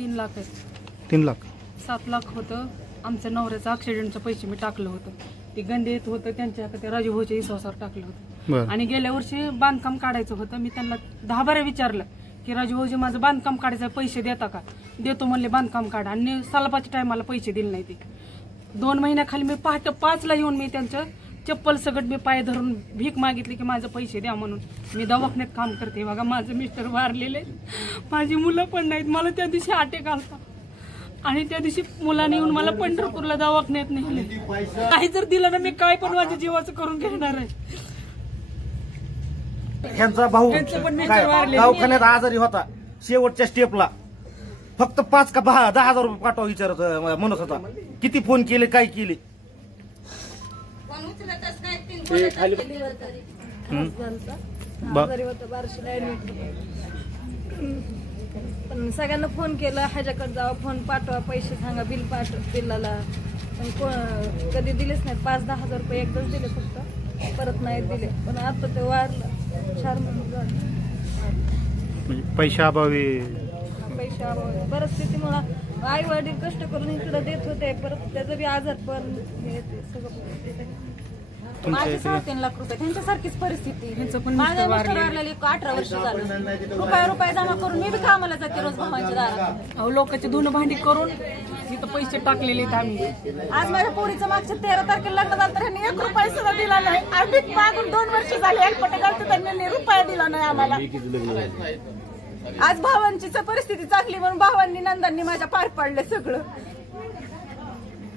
3 लाख आहेत. 3 लाख 7 लाख होतं. आमच्या नवऱ्याचं ॲक्सिडेंटचं पैसे मी टाकलं होतं. ते गंडे येत होतं त्यांच्या ते राजूभाऊच्या विश्वासावर टाकलं होतं. आणि गेल्या वर्षी बांधकाम काढायचं होतं. मी त्यांना 10 बारा विचारलं की राजूभाऊजी माझं बांधकाम काढायचं पैसे देता का. देतो म्हणले बांधकाम काढा. आणि सलापाच्या टायमाला पैसे दिले नाही. ते 2 महिन्याखाली मी पहाटे 5ला येऊन मी त्यांचं चप्पल सगट मी पाय धरून भीक मागितली की माझं पैसे द्या म्हणून. मी दवाखान्यात काम करते बघा. माझं मिस्टर वारलेले, माझी मुलं पण नाहीत. मला त्या दिवशी अटॅक आलता आणि त्या दिवशी मुलाने येऊन मला पंढरपूरला दवाखान्यात नेले. काही जर दिलं ना मी काय पण माझ्या जीवाचं करून घेणार आहे. ह्यांचा भाऊ दवाखान्यात आजारी होता. शेवटच्या स्टेपला फक्त 5 का 10,000 रुपये पाठवा विचारत म्हणत होता. किती फोन केले काय केले. पण सगळ्यांना फोन केला, ह्याच्याकडे जावा, फोन पाठवा, पैसे सांगा, बिल पाठवा बिलाला. पण कधी दिलेच नाही. 5-10 हजार रुपये एकदाच दिले फक्त, परत नाही दिले. पण आता ते वारलं 4 महिने झाले. पैशाअभावी परिस्थितीमुळे आई वडील कष्ट करून इकडे देत होते. परत त्याचं बी आजार पण माझे 3.5 लाख रुपये त्यांच्यासारखीच परिस्थिती. माझ्या मिस्टर वारलेले 18 वर्ष झालं. रुपये जमा करून मी बी कामाला जाते रोज भावांच्या दारात. लोकांचे धुणं भांडी करून तिथं पैसे टाकलेले आहेत आम्ही. आज माझ्या पोरीचं मागच्या 13 तारखेला लग्न झालं तर ह्यांनी 1 रुपया सुद्धा दिला नाही. आम्ही मागून 2 वर्ष झाले हेल्पटे घालतो त्यांनी रुपया दिला नाही आम्हाला. आज भावांची परिस्थिती चांगली म्हणून भावांनी नंदांनी माझ्या पार पाडले सगळं.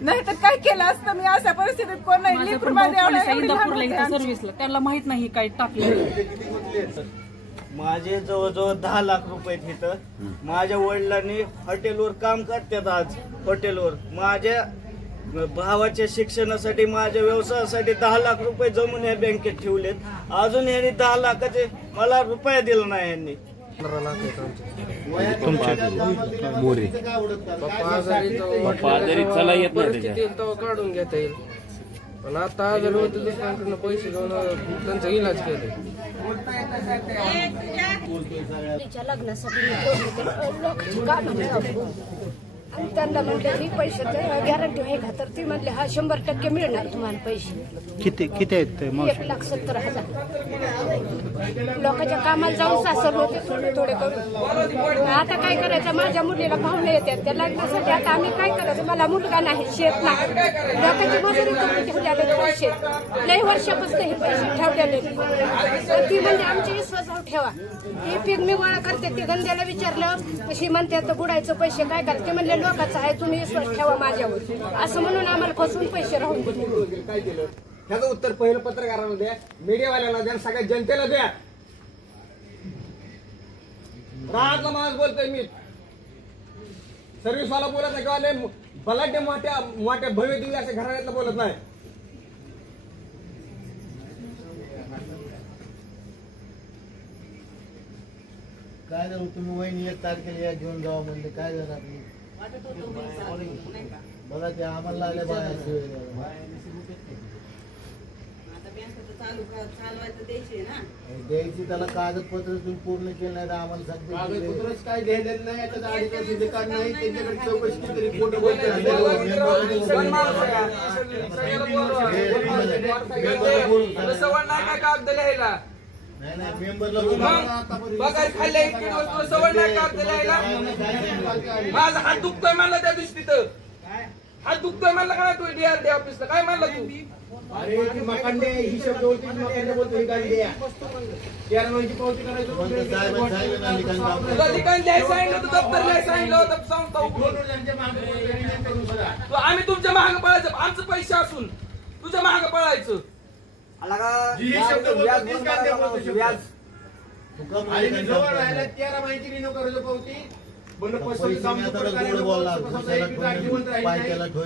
नाही तर काय केलं असतं मी अशा परिस्थितीत. कोण नाही सर्व्हिसला त्याला माहित नाही काय टाकलं. माझे जवळजवळ 10 लाख रुपये तिथं. माझ्या वडिलांनी हॉटेलवर काम करतात. आज हॉटेलवर माझ्या भावाच्या शिक्षणासाठी माझ्या व्यवसायासाठी 10 लाख रुपये जमून या बँकेत ठेवलेत. अजून ह्यांनी 10 लाखाचे मला रुपया दिला नाही. यांनी 15 लाख मोरे परिस्थिती काढून घेता येईल. पण आता आजार होते दुसऱ्यांकडनं पैसे घेऊन त्यांचा इलाज केले. लग्नासाठी त्यांना म्हणले मी पैसे गॅरंटी आहे का. तर ती म्हणले हा 100% मिळणार तुम्हाला पैसे. किती आहेत 1,70,000. लोकांच्या कामाला जाऊन सासर होते थोडे करून. आता काय करायचं. माझ्या मुलीला पाहुणे येतात त्या लग्नासाठी. आता आम्ही काय करायचं. मला मुलगा नाही, शेत नाही. लोकांची मजुरी करून ठेवलेले पैसे लई वर्षापासून हे पैसे ठेवलेले. ती म्हणजे आमच्या विश्वासावर ठेवा. ही पीक मी गोळा करते. ते गंध्याला विचारलं कशी म्हणते तर बुडायचं पैसे काय करते. म्हणले लोकांचा आहे तुम्ही विश्वास ठेवा माझ्यावर. असं म्हणून आम्हाला फसवून पैसे राहून गेले. ह्याचं उत्तर पहिलं पत्रकारांना द्या, मीडियावाल्यांना द्या, सगळ्या जनतेला द्या. राहतला माणूस बोलतोय मी. सर्व्हिसवाला बोलत नाही किंवा बलाढ्य मोठ्या भव्य दिव्य असे घराण्यातला बोलत नाही. काय झालं तुम्ही वहिनी 1 तारखेला या घेऊन जावं म्हणले. काय झालं बघा ते आम्हाला आल्या द्यायची. त्याला कागदपत्र तुम्ही पूर्ण केलं नाही तर आम्हाला सांगते कागदपत्रच काय द्यायचं नाही. याच्यात 2.5 वर्ष अधिकार नाही. त्यांच्याकडे चौकशी तरी खोटं बोलते. माझा हात दुखतोय म्हणला त्या दिवशी तिथं. हात दुखतोय म्हणला का तू DRD ऑफिसला काय म्हणला तू. अरे ती मकांडे ही शब्द होती. बोलतो ही गाडी द्या. 13 महिन्याची पावती करायचं. ठिकाण द्यायला सांगितलं होतं, दप्तर द्यायला सांगितलं होतं. संस्था उघडून आम्ही तुमच्या महाग पळायचं. आमचं पैसे असून तुझ्या महाग पळायचं. जवळ राहिला 13 महिन्याची रिन्यू करायचं पावती.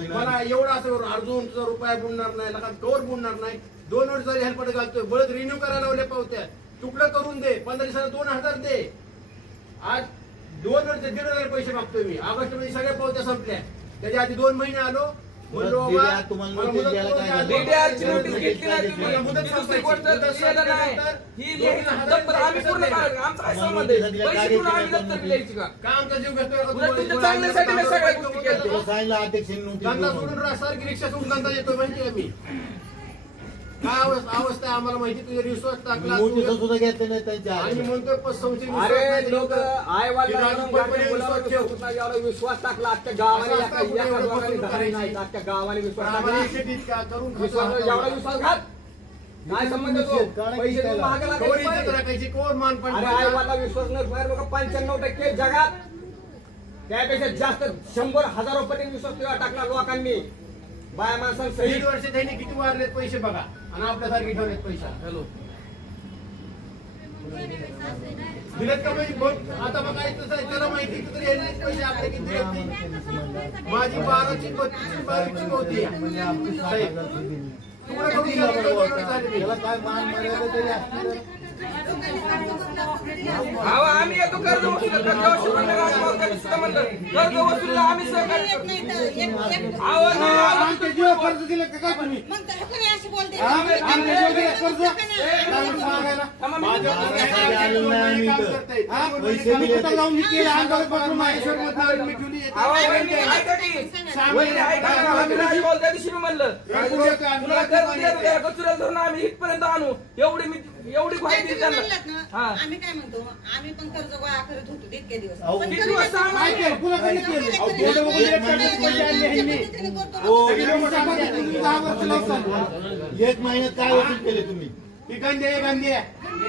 मला एवढं असं अर्धून रुपया बुडणार नाही. कवर बुडणार नाही. 2 वर्ष झाली हेल्पट घालतोय. बळत रिन्यू करायला लावले पावत्या. तुकडं करून दे. 15 दिवसाला 2,000 दे. आज 2 वर्ष 1,500 पैसे मागतोय मी. ऑगस्ट मध्ये सगळ्या पावत्या संपल्या. त्याच्या आधी 2 महिने आलो. म्हणलो DDR बाबा तुम्हाला मला नोटीस मुदत द्यायला करून काय द्या. DDR ची नोटीस घेतली नाही तुम्ही. मला मुदत दुसरी गोष्ट संपायची. दिलेलं नाही. ही दप्तर आम्ही पूर्ण काढलं. आमचा काय संबंध आहे? पैसे देऊन आम्ही दप्तर लिहायची का? का आमचा जीव घेतोय का उलट तुमच्या तुम्हाला? चांगल्यासाठी मी सगळ्या गोष्टी केल्या. तुला सांगितलं अध्यक्षांनी नोटीस धंदा देऊ सोडून म्हणून. सारखी रिक्षा सोडून धंदा येतो माहिती आहे मी काय अवस्था आहे आम्हाला माहिती तुझ्या रिसोर्स टाकला नोटीस सुद्धा घेतले नाही त्यांच्या आणि हातात. म्हणतोय संशय अरे लोक विश्वास टाकला आजच्या गावाने एका दोघांनी धरले नाही. आजच्या गावाने विश्वास टाकला. करून एवढा विश्वास घात काय संबंध तो पैसे देऊन मागायला कवर काही इज्जत राखायची कवर मान पण अरे आईवाला विश्वास नसणार लोक 95% जगात त्यापेक्षा जास्त 100,000 पटीने विश्वास तेव्हा टाकला लोकांनी बाया माणसांसहित. 1.5 वर्ष त्यांनी किती वारलेत पैसे बघा आणि आपल्यासारखे ठेवलेत पैसा हॅलो दिलेत का माहिती बघ आता बघा तसं आहे, त्याला माहिती की तरी यांनीच पैसे आपले किती दिलेत ते. माझी 12ची 32ची 22ची होती साहेब. तुम्हाला करून द्या, दोन वर्ष झाले मी. त्याला काय मान मर्यादा तरी असतील. अहो आम्ही येतो कर्ज वसूल सुद्धा म्हणलं कर्ज वसूलला आम्ही सहकार्य करतो. अहो नाही, आमच्या जीवा कर्ज दिलं का काय तुम्ही आमच्या जीवा दिलं कर्ज काय सांगायला माझ्या पैसे आले नाही आम्ही काम इथं. करतायत. पैसे आम्ही दिले. कुठं जाऊन हे केलं आमच्याकडे पकडून माहेश्वर मधनं मी ठेवली आहे. अहो वहिनी, ऐका की. वहिनी, ऐका ना. आम्ही राजभाऊ त्या दिवशी मी म्हणलं तुला कर्ज देतो त्या कचऱ्याला धरून आम्ही इथपर्यंत आणू एवढी माहिती दिली त्यांना. हा आम्ही काय म्हणतो आम्ही पण कर्ज गोळा करत होतो इतके दिवस अहो, पण किती तरी दिवस आम्हाला काय केलं कुणाकडे केलं अहो, बोलू बघू, एक कर्जाचे पैसे आणले ह्यांनी. हो, सगळे लोकं सांगतात, तुम्ही 10 वर्ष लावसाल. एक महिन्यात काय वसूल केले तुम्ही? ही गांधी आहे, गांधी आहे.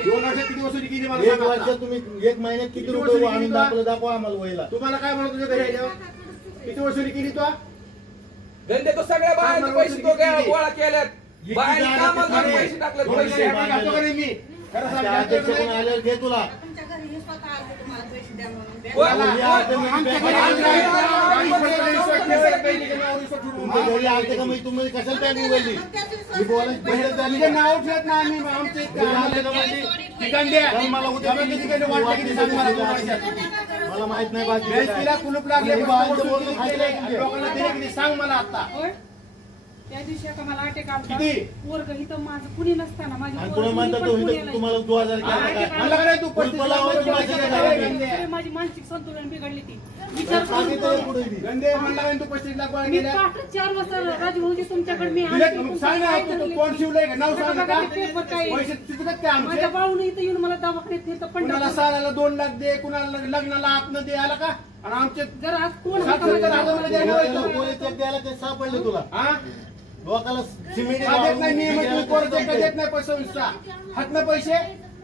2 वर्षात किती वसुली केली मला एक सांगा वर्ष आता. तुम्ही एक महिन्यात किती रुपये आणून दाखवा आम्हाला वयला. तुम्हाला काय म्हणत तुझ्या घरी आल्यावर किती वसुली केली तू धंदे तो सगळ्या बायांचे पैसे तो गोळा केल्यात बायांनी कामाला पैसे टाकले पैसे घालतो का नाही मी खरं सांग, घालतो अध्यक्ष का कोण नाही? आल्यावर घे तुला. तुमच्या घरी हे स्वतः आले तुम्हाला पैसे द्या म्हणून द्या. तुमच्या घरी आलते का म्हणजे तुम्ही कशाला बँक उघडली? मी बोलायची पद्धत झाली तुझे का? नाव ठेवत नाही आम्ही आमचे आम्हाला तर माहिती. ही गांधी आहे. मला उद्या किती किती वाटलं किती सांग मला दोन वर्षात. मला माहित नाही बाकी बँकेला कुलूप लागले मी बाळांचं बोलणं खायला लोकांना दिले किती सांग मला आता होय? त्या दिवशी आता मला अटॅक आलता किती? पोरग इथं माझं कुणी नसताना माझी आणि पोरं पुढे म्हणतात कुणी पण तो पुण्याला तुम्हाला 2000 केला काय? मला काय तू कुलपं लावायची भाषा काय झाली? अरे, माझी मानसिक संतुलन बिघडली ती विचार सांगितलं करून पुढे बी. गंदे म्हणला काय तू 35 लाख गोळा मी केल्या? पहाटे 4 वाजता राजभाऊजी तुमच्याकडे मी दिलेत आले. मग सांग ना तू कोण शिवलंय का नाव सांग ना का? बघा ते पेपर काय पैसे चुकतात का आमचे माझ्या बाळून इथं येऊन मला दवाखान्यात नेतं कुणाला पंढरपूर. सालाला 2 लाख दे कुणाला लग्नाला आपनं दे आला का आणि आमचे जर आज कोण 60-70 हजार रुपये द्यायला लोकाला होतो. पोलीस चेक द्यायला ते सापडले तुला. हा? लोकाला सिमेंट का देत नाही नियमित कोण चेक देत नाही पैसे नुसता हातनं पैसे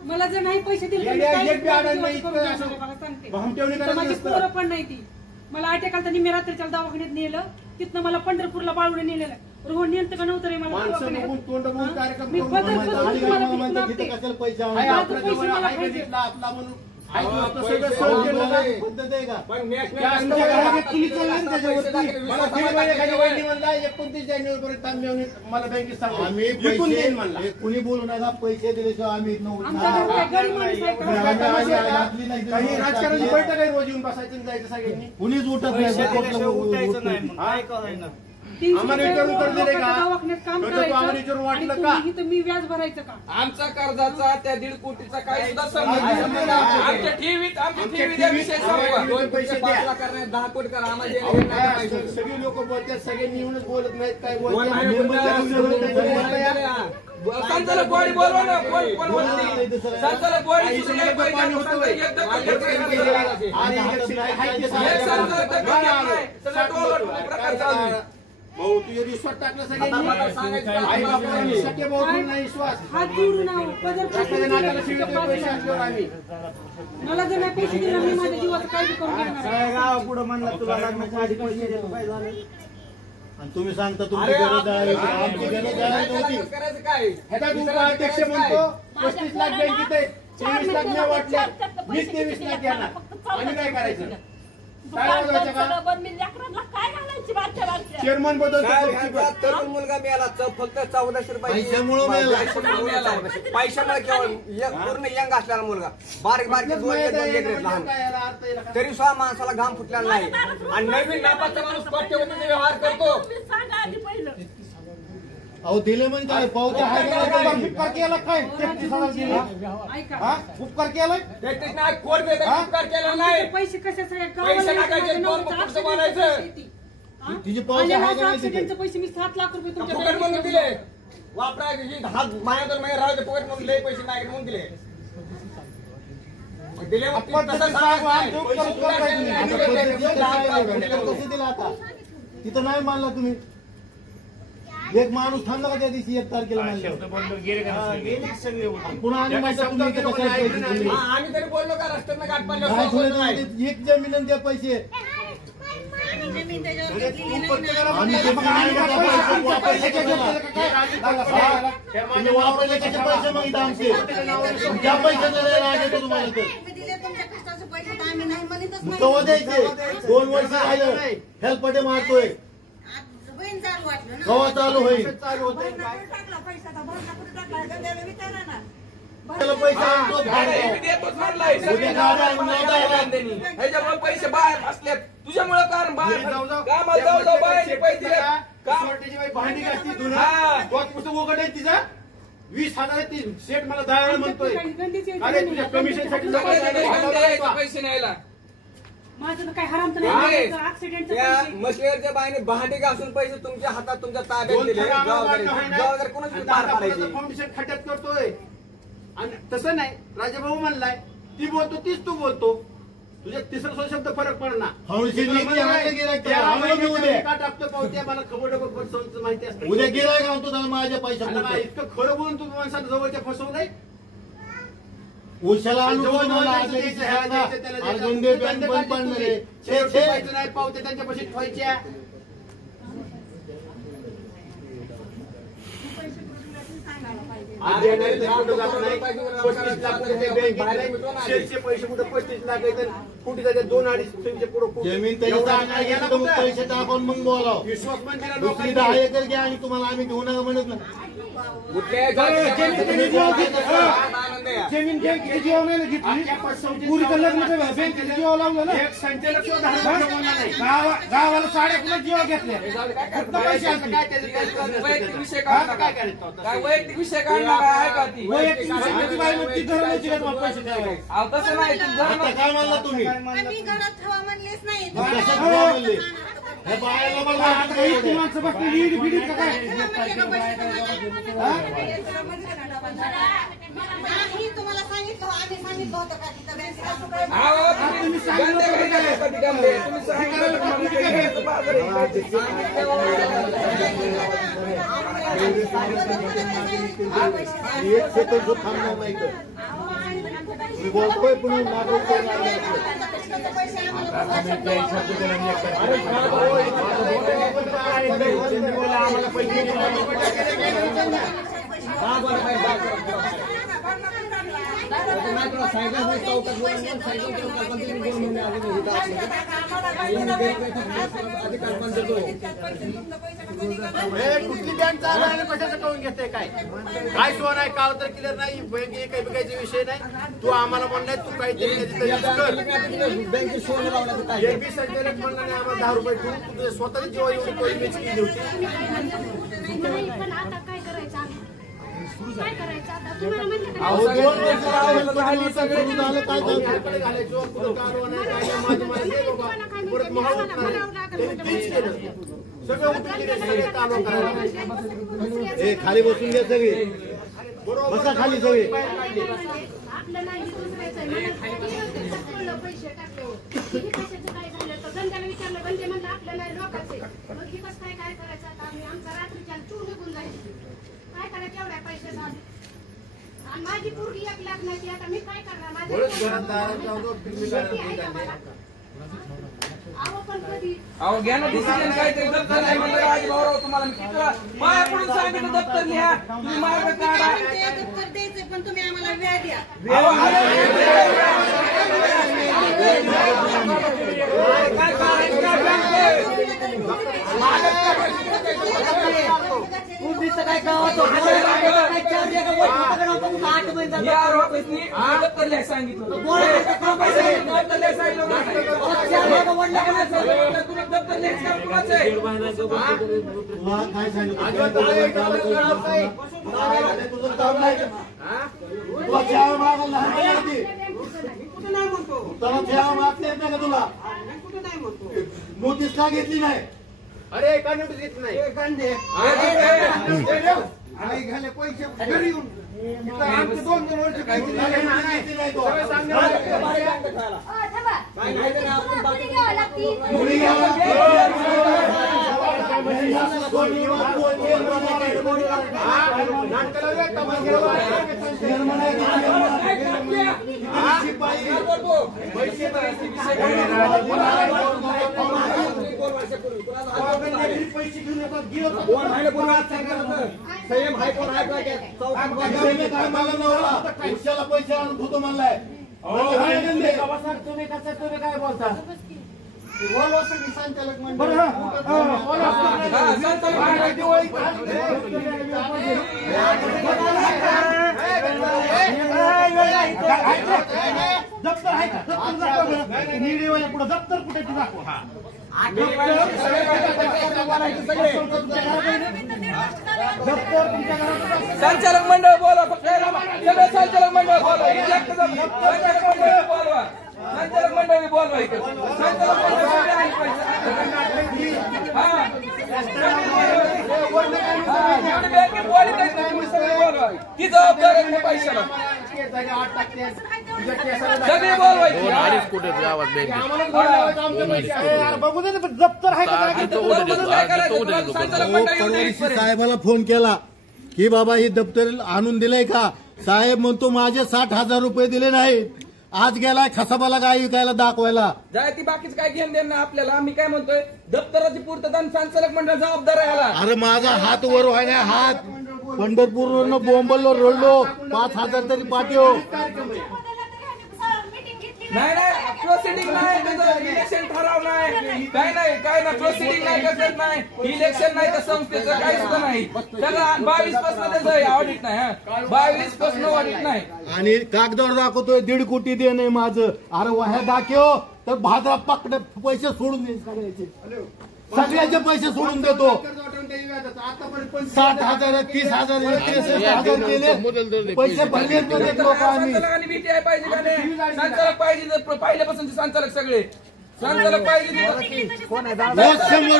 मला जर नाही पैसे दिले तर मी येड्या काहीच एक बी आढळलं नाही करू इतकं शकणार असं नाही, मला सांगते. भामटेवणी तर करायचं माझी नसतं. पोरं पण नाही ती मला अटॅक आलता मी रात्रीच्या दवाखान्यात नेलं तिथनं मला पंढरपूरला बाळून नेलेलं रोहन नेलं का नव्हतं रे मला माणसं दवाखान्यात? बघून तोंड बघून हा? कार्यक्रम मी करून बदल म्हणतात, करून आणि तुम्हाला गावाला भीक म्हणतात मागते. तिथे कशाला पैसे आहे आणून आपल्या पैसे जवळ मला आहे पाहिजे. घेतला आपला म्हणून आहे हा, तो पैसे सगळं सहन केलं बोलायला का? पद्धत आहे का? पण नॅशनल जास्त बँकेच्या वगैरे हातात तुम्ही पैसे चालले ना टाकले, त्याच्यावरती. पैसे मला टाकले, दीड महिन्याखाली विश्वासात वहिनी म्हणला 29 जानेवारीपर्यंत आम्ही मला बँकेत सांगू आम्ही विकून पैसे देईन म्हणला हे कुणी बोलू नका पैसे दिल्याशिवाय आम्ही इथनं आमच्या घरी काय गरीब माणूस आहे का? काय तमाशा आहे घातली नाही का? ती काही व्यवस्था राजकारणाची आहे. बैठक आहे रोज येऊन बसायचं आणि जायचं सगळ्यांनी कुणीच उठत नाही उठायचं नाही मग हा? काय करायचं? 300 आम्हाला रुपये विचारून कर दिले का? लोकांच्या दवाखान्यात काम तर तो आम्हाला विचारून करायचं वाटलं आणि का? तुम्ही इथं मी व्याज भरायचं का आमचा कर्जाचा त्या 1.5 कोटीचा काही सुद्धा संबंध काय नाही. संबंध आहे? आमच्या ठेवीत आमच्या ठेवीत या विषय ठेवीत संपवा. आम्हाला दोन पैसे द्या. 5 लाख करणार 10 कोटी करा आम्हाला अहो, देणं काय नाही असतं? पाहिजे. सगळी लोक बोलतात सगळ्यांनी येऊनच बोलत नाहीत काय दोन बोलतात महिने मेंबर बोलतात, जाऊन बोलतात, त्याच्यामुळे बोलतात या. संचालक बॉडी बोलवा ना कोण म्हणते संचालक बॉडी सुद्धा एक बाई पाणी होतं बाई. एकदम आणि इलेक्शन आहे ते एक संचालक तर बरं घेत आलं. नाही. सगळं टोलवाटोली प्रकार चालू आहे. भाऊ तुझ्या रिश्वास टाकला सगळ्यांनी आता सांगायचं आई काम बापांनी नाही. सख्या भाऊ नाही विश्वास हात जोडून आहो पदर शासनाच्या नाकाला शिवते पैसे आणल्यावर आम्ही मला जर नाही पैसे दिले मी माझ्या जीवाचं काय बी करून घेणार आहे. गाव पुढे म्हणला तुला लग्नाच्या आधी पैसे देतो काय झालं आणि तुम्ही सांगता तुमची अरे, गरज आहे आपलं- आमची गरज आहे नव्हती. करायचं काय ह्याचा तू उपाध्यक्ष म्हणतो 35 लाख बँकेत आहे 23 लाख नाही वाटल्या 20-23 लाख घेणार आम्ही काय करायचं काय वाजवायचं का चेअरमन बद्दल साहेब, ह्यांचा तरुण मुलगा मिळाला फक्त 1400 रुपये पैशामुळं मिळाला. पैशामुळे केवळ पूर्ण यंग असलेला मुलगा बारीक बारीक दोन लेकरं लहान तरी सुद्धा माणसाला घाम फुटलेला नाही आणि नवीन नापाचा माणूस कोट्यवधीचे व्यवहार करतो अहो दिले म्हणजे काय पावत्या उपकार केला काय 33,000 दिले उपकार केलाय कोण उपकार केला नाही पैसे कशाचे पैसे टाकायचे कोण बोलायचं तिची पावत्या ऍक्सिडेंटचे पैसे मी 7 लाख रुपये फुकट तुमच्या म्हणून दिले वापरायचे हात महिन्यातून महिने राहते फुकट म्हणून लय पैसे नाही म्हणून दिले दिले कसे दिला आता तिथं नाही मानला तुम्ही एक माणूस थांबला का त्या दिवशी 1 तारखेला पुन्हा आम्ही तरी बोललो का रस्त्यानं गाठ पडले एक जमीन द्या पैसे वापरले कसे पैसे मागितले आमचे त्या पैशाचे तुम्हाला कवा द्यायचे 2 वर्ष झालं हेल्पटे मारतोय कवा चालू होईल पैसे बाहेर असल्यात तुझ्यामुळे कारण बाहेर भांडी घातली पुस्तक उघड आहे तिचा 20,000 सेट मला 10 वेळा म्हणतोय अरे तुझ्या कमिशन साठी पैसे न्यायला माझं काय हराम तर नाही ऍक्सिडेंटचे मशिनरीच्या बाईने भांडी घासून पैसे तुमच्या हातात तुमच्या ताब्यात दिले जबाबदारी कोणाची पार पाडायची फाउंडेशन खड्ड्यात करतोय आणि तसं नाही राजाभाऊ म्हणलाय ती बोलतो तीच तू बोलतो तुझ्या तिसरा शब्द फरक पडणार टाकतो पावत्या मला खबर माहिती असते उद्या गेलाय का म्हणतो त्याला माझ्या पैशाला इतकं खरं बोलून तू माणसाला जवळच्या फसवलंय उशाला नाही पावत्या त्यांच्यापाशी ठेवायच्या पैसे कुठे 35 लाख कुठे जाते 2-2.5 पुढे जमीन तरी पैसे टाकून मग बोलाव विश्वास मंदिरा 10 एकर घ्या आणि तुम्हाला आम्ही घेऊ नका म्हणत ना जमीन गावाला साड्या कुठे जीव घेतल्या वैयक्तिक विषय काढणार आहे का ती तसं नाही काय म्हणला तुम्ही आम्ही घरात ठेवा म्हणलेच नाही माणसं बसलेली ईड बिडीत का काय नाही तुम्हाला सांगितलं आम्ही सांगितलं होतं का तिथं एक सेकंद थांबणार नाही तर बोलतोय पुन्हा कुठली बँक चालू आहे कशाचं करून घेते काय सोन आहे काळ तर क्लिअर नाही काही बिकायचा विषय नाही तू आम्हाला म्हणणार तू काहीतरी संचालक म्हणलं नाही आम्हाला 10 रुपये ठेवून तुझे स्वतःची जेव्हा एवढी पैसे केली होती खाली बसून घ्या सगळे बसा खाली सगळे गंध्याला विचारलं गंधे म्हणलं आपलं नाही लोकांचे मग ही कसं काय करायचं आता आम्ही आमचा रात्रीच्या चूर निघून जाईल काय करायचं एवढ्या पैशाचा आणि माझी पोरगी 1 लाख नाही आता मी काय करणार माझ्या अहो घ्या ना डिसिजन काहीतरी दप्तर नाही म्हणलं राजभाऊ तुम्हाला माझ्याकडून सांगितलं दप्तर लिहा तुम्ही माझ्याकडे काढा दप्तर द्यायचं पण तुम्ही आम्हाला वेळ द्या काय यार ऑफिसनी दप्तर लिहायला सांगितलं दप्तर लिहायला सांगितलं तुला दप्तर लिहायचं काम कुणाचं आहे काय सांगितलं तुझं काम नाही तुला चहा मागायला तुला चहा मागता येत नाही का तुला नोटीस का घेतली नाही अरे का नोटीस घेतली नाही पैसे घरी येऊन आमचे 2 वर्ष काही पैसे घेऊन येतात संयम हाय कोण आहे काय मागला पैसे आणून होतो म्हणलाय तुम्ही कसं तुम्ही काय बोलता संचालक मंडळ दप्तर आहे का पुढे दप्तर कुठे दाखवा संचालक मंडळ बोला फक्त सगळं संचालक मंडळ बोला संचालक मंडळ बोलवा संचालक मंडळ बोलवा इकडे संचालक मंडळ ती जबाबदार आहे पैशाला सगळे बोलवायचे बघू दे दप्तर आहे साहेबाला फोन केला की बाबा ही दप्तर आणून दिलंय का साहेब म्हणतो माझे 60,000 रुपये दिले नाहीत आज गेलाय खसाबाला गाय विकायला दाखवायला जाय ती बाकीच काय घेऊन देणार आपल्याला आम्ही काय म्हणतोय दप्तराची पूर्तता संचालक मंडळ जबाबदार आहे याला अरे माझा हात वर व्हायला हात पंढरपूरवरनं बोंबलवर रडलो 5,000 तरी पाठव नाही प्रोसिडिंग नाही इलेक्शन ठराव नाही काय नाही प्रोसिडिंग नाही कसं नाही इलेक्शन नाही तर संस्थेचं काही सुद्धा नाही त्याला 22 पासून त्याचं ऑडिट नाही 22 पासून ऑडिट नाही आणि कागदावर दाखवतोय 1.5 कोटी दे नाही माझं अरे वह्या दाखव तर भाद्रा पकड पैसे सोडून द्यायचे सगळ्याचे पैसे सोडून देतो 60,000 30,000 63,000 केले पैसे भरले लोक आम्ही पाहिजे का नाही संचालक पाहिजे पहिल्यापासून संचालक सगळे संचालक पाहिजे 100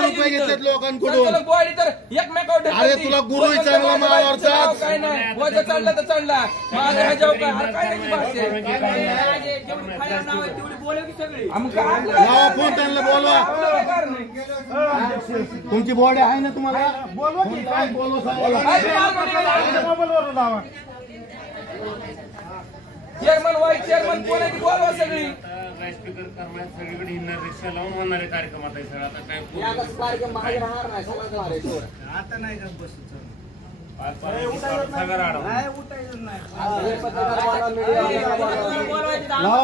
रुपये घेतात लोकांकडून बॉडी तर एकमेकावर अरे तुला गुरु चांगला मावावरचा काय नाही वजा चढला तर चढला माझ्या ह्याच्यावर काय नाही फोन त्यांना बोलवा तुमची बॉडी आहे ना तुम्हाला बोलवा काय बोलवा साहेबाला चेअरमन वाईस चेअरमन कोणाची बोलवा सगळी सगळीकडे हिंदर रिक्षा लावून होणारे कार्यक्रम आता सर आता काय आता नाही का बस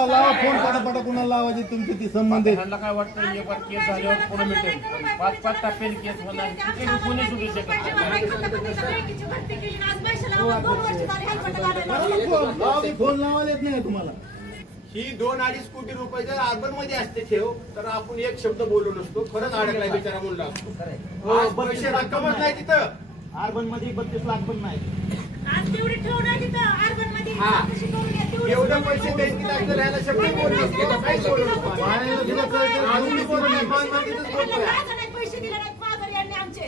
लावा फोन पटापटा कुणाला लावायची तुमची ती संबंधित काय वाटतं केस झाल्यावर पुढे मिळेल 5-5 टप्प्याने केस होणार कोणी सुटू शकत फोन लावायला येत नाही तुम्हाला ही 2-2.5 कोटी रुपये जर अर्बन मध्ये असते ठेव तर आपण एक शब्द बोलू नसतो खरंच अडकलाय बिचारा म्हणला पैसे रक्कमच नाही तिथं अर्बन मध्ये 32 लाख पण नाही एवढे पैसे बँकेत असतं राहायला शब्द बोलू नसतो काही बोलू नसतो पैसे दिले नाहीत माघार यांनी आमचे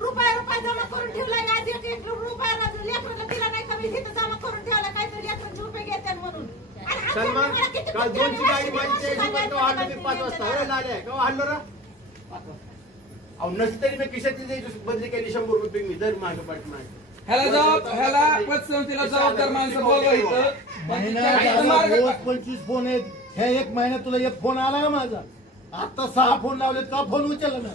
रुपया जमा करून ठेवला आज 1 रुपया लेकराला दिला नाही कमी तिथं जमा करून ठेवला काहीतरी लेकरांचे रुपये घेतात म्हणून सलमान काल 2ची गाडी माझी 40 वाजता 5 वाजता लाल्या केव्हा हल्लो रा अहो नसते तरी मी खिशातली बदली केली 100 रुपये मी दर मागे पाठ मागे ह्याला पतसंस्थेला जबाबदार माणसं बोलवा इथं 25 फोन आहेत ह्या 1 महिन्यात तुला 1 फोन आला ना माझा आता 6 फोन लावले का फोन उचलला ना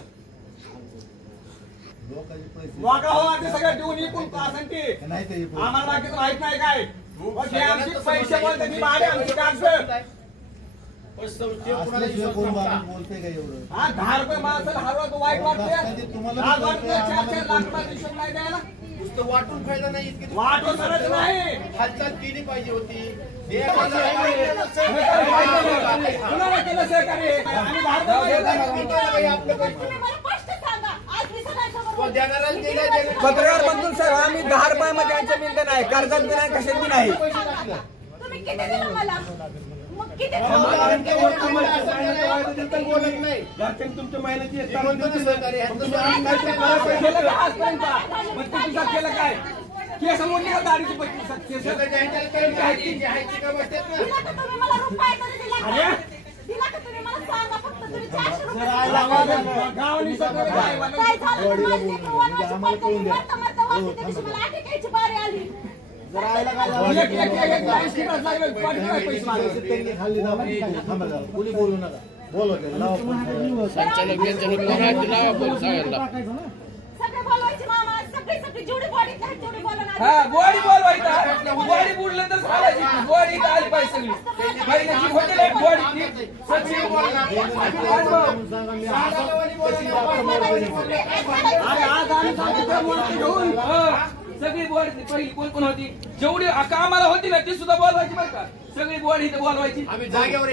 सगळं देऊन येऊन आम्हाला बाकीचं माहित नाही काय पैसे बोलते की मागे आमची कागद 10 रुपये माणसाला हरवा तो वाईट वाटते तुम्हाला 4-4 लाख हिशोब नाही द्यायला नुसतं वाटून फायदा नाही, वाटून करायचं नाही. हालचाल केली पाहिजे होती. कुणाला केलं सहकार्य? आम्ही पत्रकार बंधू साहेब, आम्ही 10 रुपयामध्ये यांच्या मिळत नाही, कर्जात बी नाही, कशात बी नाही. तुम्ही किती दिलं मला? मग किती बोलत नाही. तुमच्या महिन्याची केलं काय? केस मोडली का दाढीची 25 केस? तुम्ही मला रुपये तरी दिला का? दिला का तुम्ही मला सांगा फक्त. तुम्ही 400 रुपये काय झालं? माझी वनवासी पडते, मरता मरता वाचते, त्या दिवशी मला अटकायची बारी आली. कोणी बोलू नका, बोलू सगळे बोलवायचे मामा, सगळी जेवढी बॉडी तेवढी बोलणार. बॉडी बोलवायचा, बॉडी बुडलं तर चालायची, बॉडी आली पाहिजे सगळी. महिन्याची हॉटेल आहे बॉडी सचिव सगळी बॉडी पहिली कोण होती, जेवढी कामाला होती ना ती सुद्धा बोलवायची बरं का. सगळी बॉडी इथे बोलवायची. आम्ही जागेवर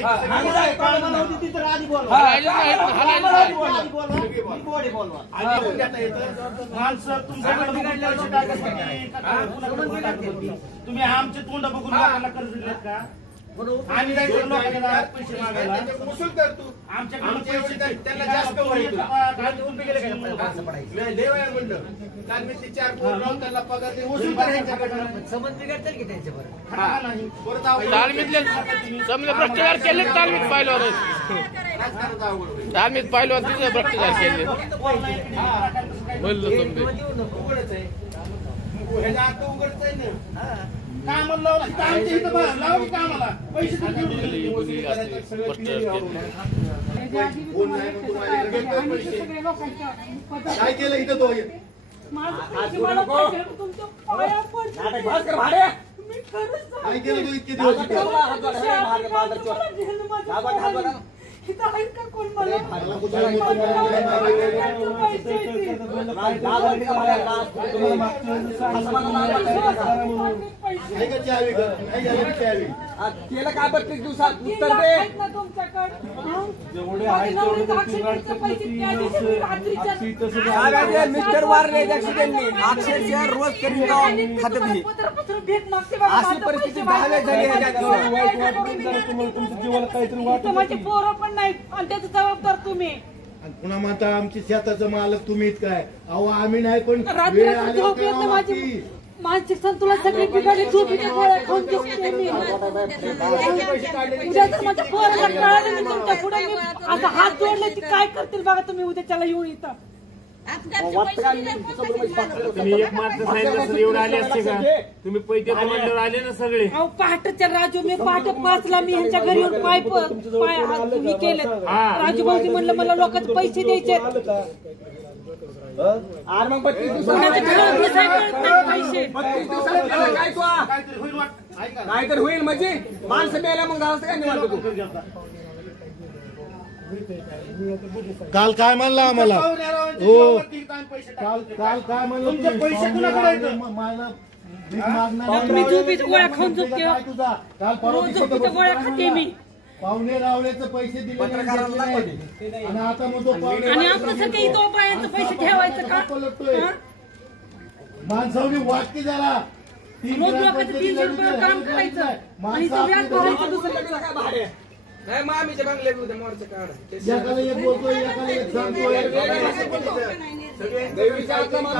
तुम्ही आमचे तोंड बघून लोकांना कर्ज दिलेत का? आम्ही जायचं लोकांना पैसे मागायला, वसूल करतो. आमच्याकडे त्यांना जास्त म्हणलं काल मी ते 4 कोटी लावून त्यांना पगार दे, वसूल करायच्याकडनं समज बिघडतील की त्यांच्यावर. समजा भ्रष्टाचार केले, तालमीत पाहिल्यावर तिथे भ्रष्टाचार केले बोललो तुम्ही. उघडच आहे, ह्याच्या आता उघडच आहे ना. कामाला लावला आमच्या इथं लावून कामाला पैसे भ्रष्टाचार काय केलं इथं तो? काय केलं तू इतके दिवस? केलं काय 32 दिवसात उत्तर दे. मिस्टर वारले ऍक्सिडेंटनी, अक्षरशः रोज करीत खात्यात ही अशी परिस्थिती 10 वेळेस झाली. माझे पोरं पण नाही आणि त्याचं जबाबदार तुम्ही. पुन्हा म्हणता आमची शेताचं मालक तुम्हीच काय? अहो आम्ही नाही, पण रात्री झोप येत नाही माझी. मानसिक संतुलन सगळी बिघडली. झोपीच्या गोळ्या खाऊन झोपते मी. उद्या जर माझ्या पोराला कळालं नाही तुमच्या पुढे मी आता हात जोडले ती काय करतील बघा तुम्ही उद्या त्याला येऊन इथं. तुम्ही एक मात्र सांगितलं एवढे आले असते का? तुम्ही पैसे कमांडर आले ना सगळे. अहो पहाटेच्या राजू मी पहाटे 5ला मी ह्यांच्या घरी येऊन पाय हे केले. राजू भाऊजी म्हणलं मला लोकांचे पैसे द्यायचे. मग 32 दिवसात काय तर होईल म्हणजे माणसं मेल्या मग झालं काय निवांत तू. काल काय म्हणला आम्हाला? हो काल काय म्हणलं? मी झोपीच्या गोळ्या खाऊन झोपते. रोज झोपीच्या गोळ्या खाते मी. पाहुणे रावळेचे पैसे दिले आणि आता मग तो आणि आपल्यासारखं इथं उपायांचं पैसे ठेवायचं का? माणसावनी वाटकी जरा रोज लोकांचं 300 रुपये काम करायचं आणि तो व्याज भरायचं दुसऱ्याचं. नाही मामीच्या बंगल्या बी उद्या मोर्चा काढ. एकाला एक बोलतोय, एकाला एक सांगतोय.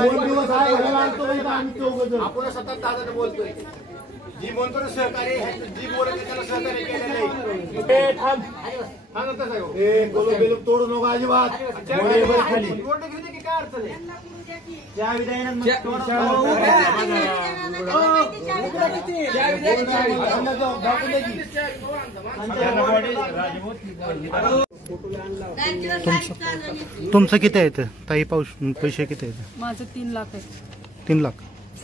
2 दिवस आहे घराला आणतो आम्ही 4 जण. आपण सतत दादाने बोलतोय. जी म्हणतो ना सहकार्य, जी बोलत त्याला सहकार्य केलेलं आहे. बोलो तोडू नको अजिबात. निवडणूक घेते की काय अडचण आहे? तुमचं किती आहे ताई? पैसे किती आहेत? माझं 3 लाख आहे. 3 लाख?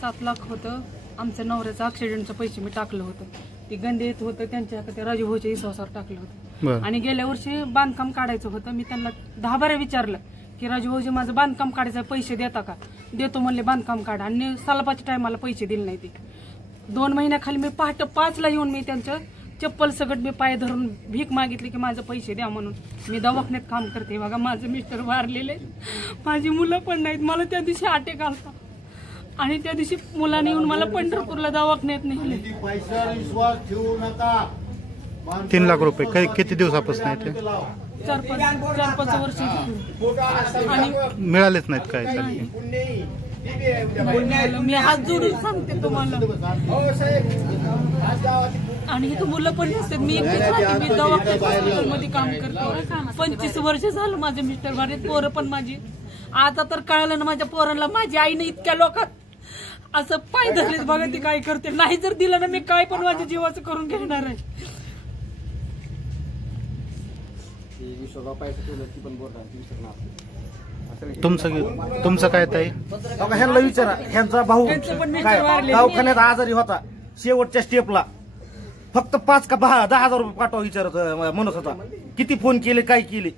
7 लाख होतं. आमच्या नवऱ्याचं ऍक्सिडेंटचं पैसे मी टाकलं होतं. ती गंडे येत होतं त्यांच्या ते राजू भाऊच्या विश्वासावर टाकलं होतं. आणि गेल्या वर्षी बांधकाम काढायचं होतं. मी त्यांना 10 बारा विचारलं की राजू भाऊजी माझं बांधकाम काढायचं पैसे देता का? देतो म्हणले बांधकाम काढा, आणि सलापाच्या टायमाला पैसे दिले नाही ते. 2 महिन्याखाली मी पहाटे 5ला येऊन मी त्यांचं चप्पल सगट मी पाय धरून भीक मागितली की माझं पैसे द्या म्हणून. मी दवाखान्यात काम करते बघा, माझं मिस्टर वारलेले, माझी मुलं पण नाहीत. मला त्या दिवशी अटॅक आलता आणि त्या दिवशी मुलाने येऊन मला पंढरपूरला दवाखान्यात नेले. पैशावर विश्वास ठेवू नका. 3 लाख रुपये किती दिवसापासून आहे ते? 4-5 वर्ष आणि मिळालेच नाहीत काय सारखे? मी हात जोडून सांगते तुम्हाला. आणि इथं मुलं पण नसतात, मी एकटीच राहते. मी दवाखान्यामध्ये काम करते. 25 वर्ष झालं माझे मिस्टर वारले, पोरं पण माझी. आता तर कळालं ना माझ्या पोरांना, माझी आईने इतक्या लोकात असं पाय धरलेत बघा ती काय करते. नाही जर दिलं ना मी काय पण माझ्या जीवाचं करून घेणार आहे. तुमचं काय ताई? ह्यांना विचारा, ह्यांचा भाऊ काय दवाखान्यात आजारी होता, शेवटच्या स्टेपला. फक्त 5 का 10,000 रुपये पाठवा विचारत म्हणत होता. किती फोन केले, काय केले?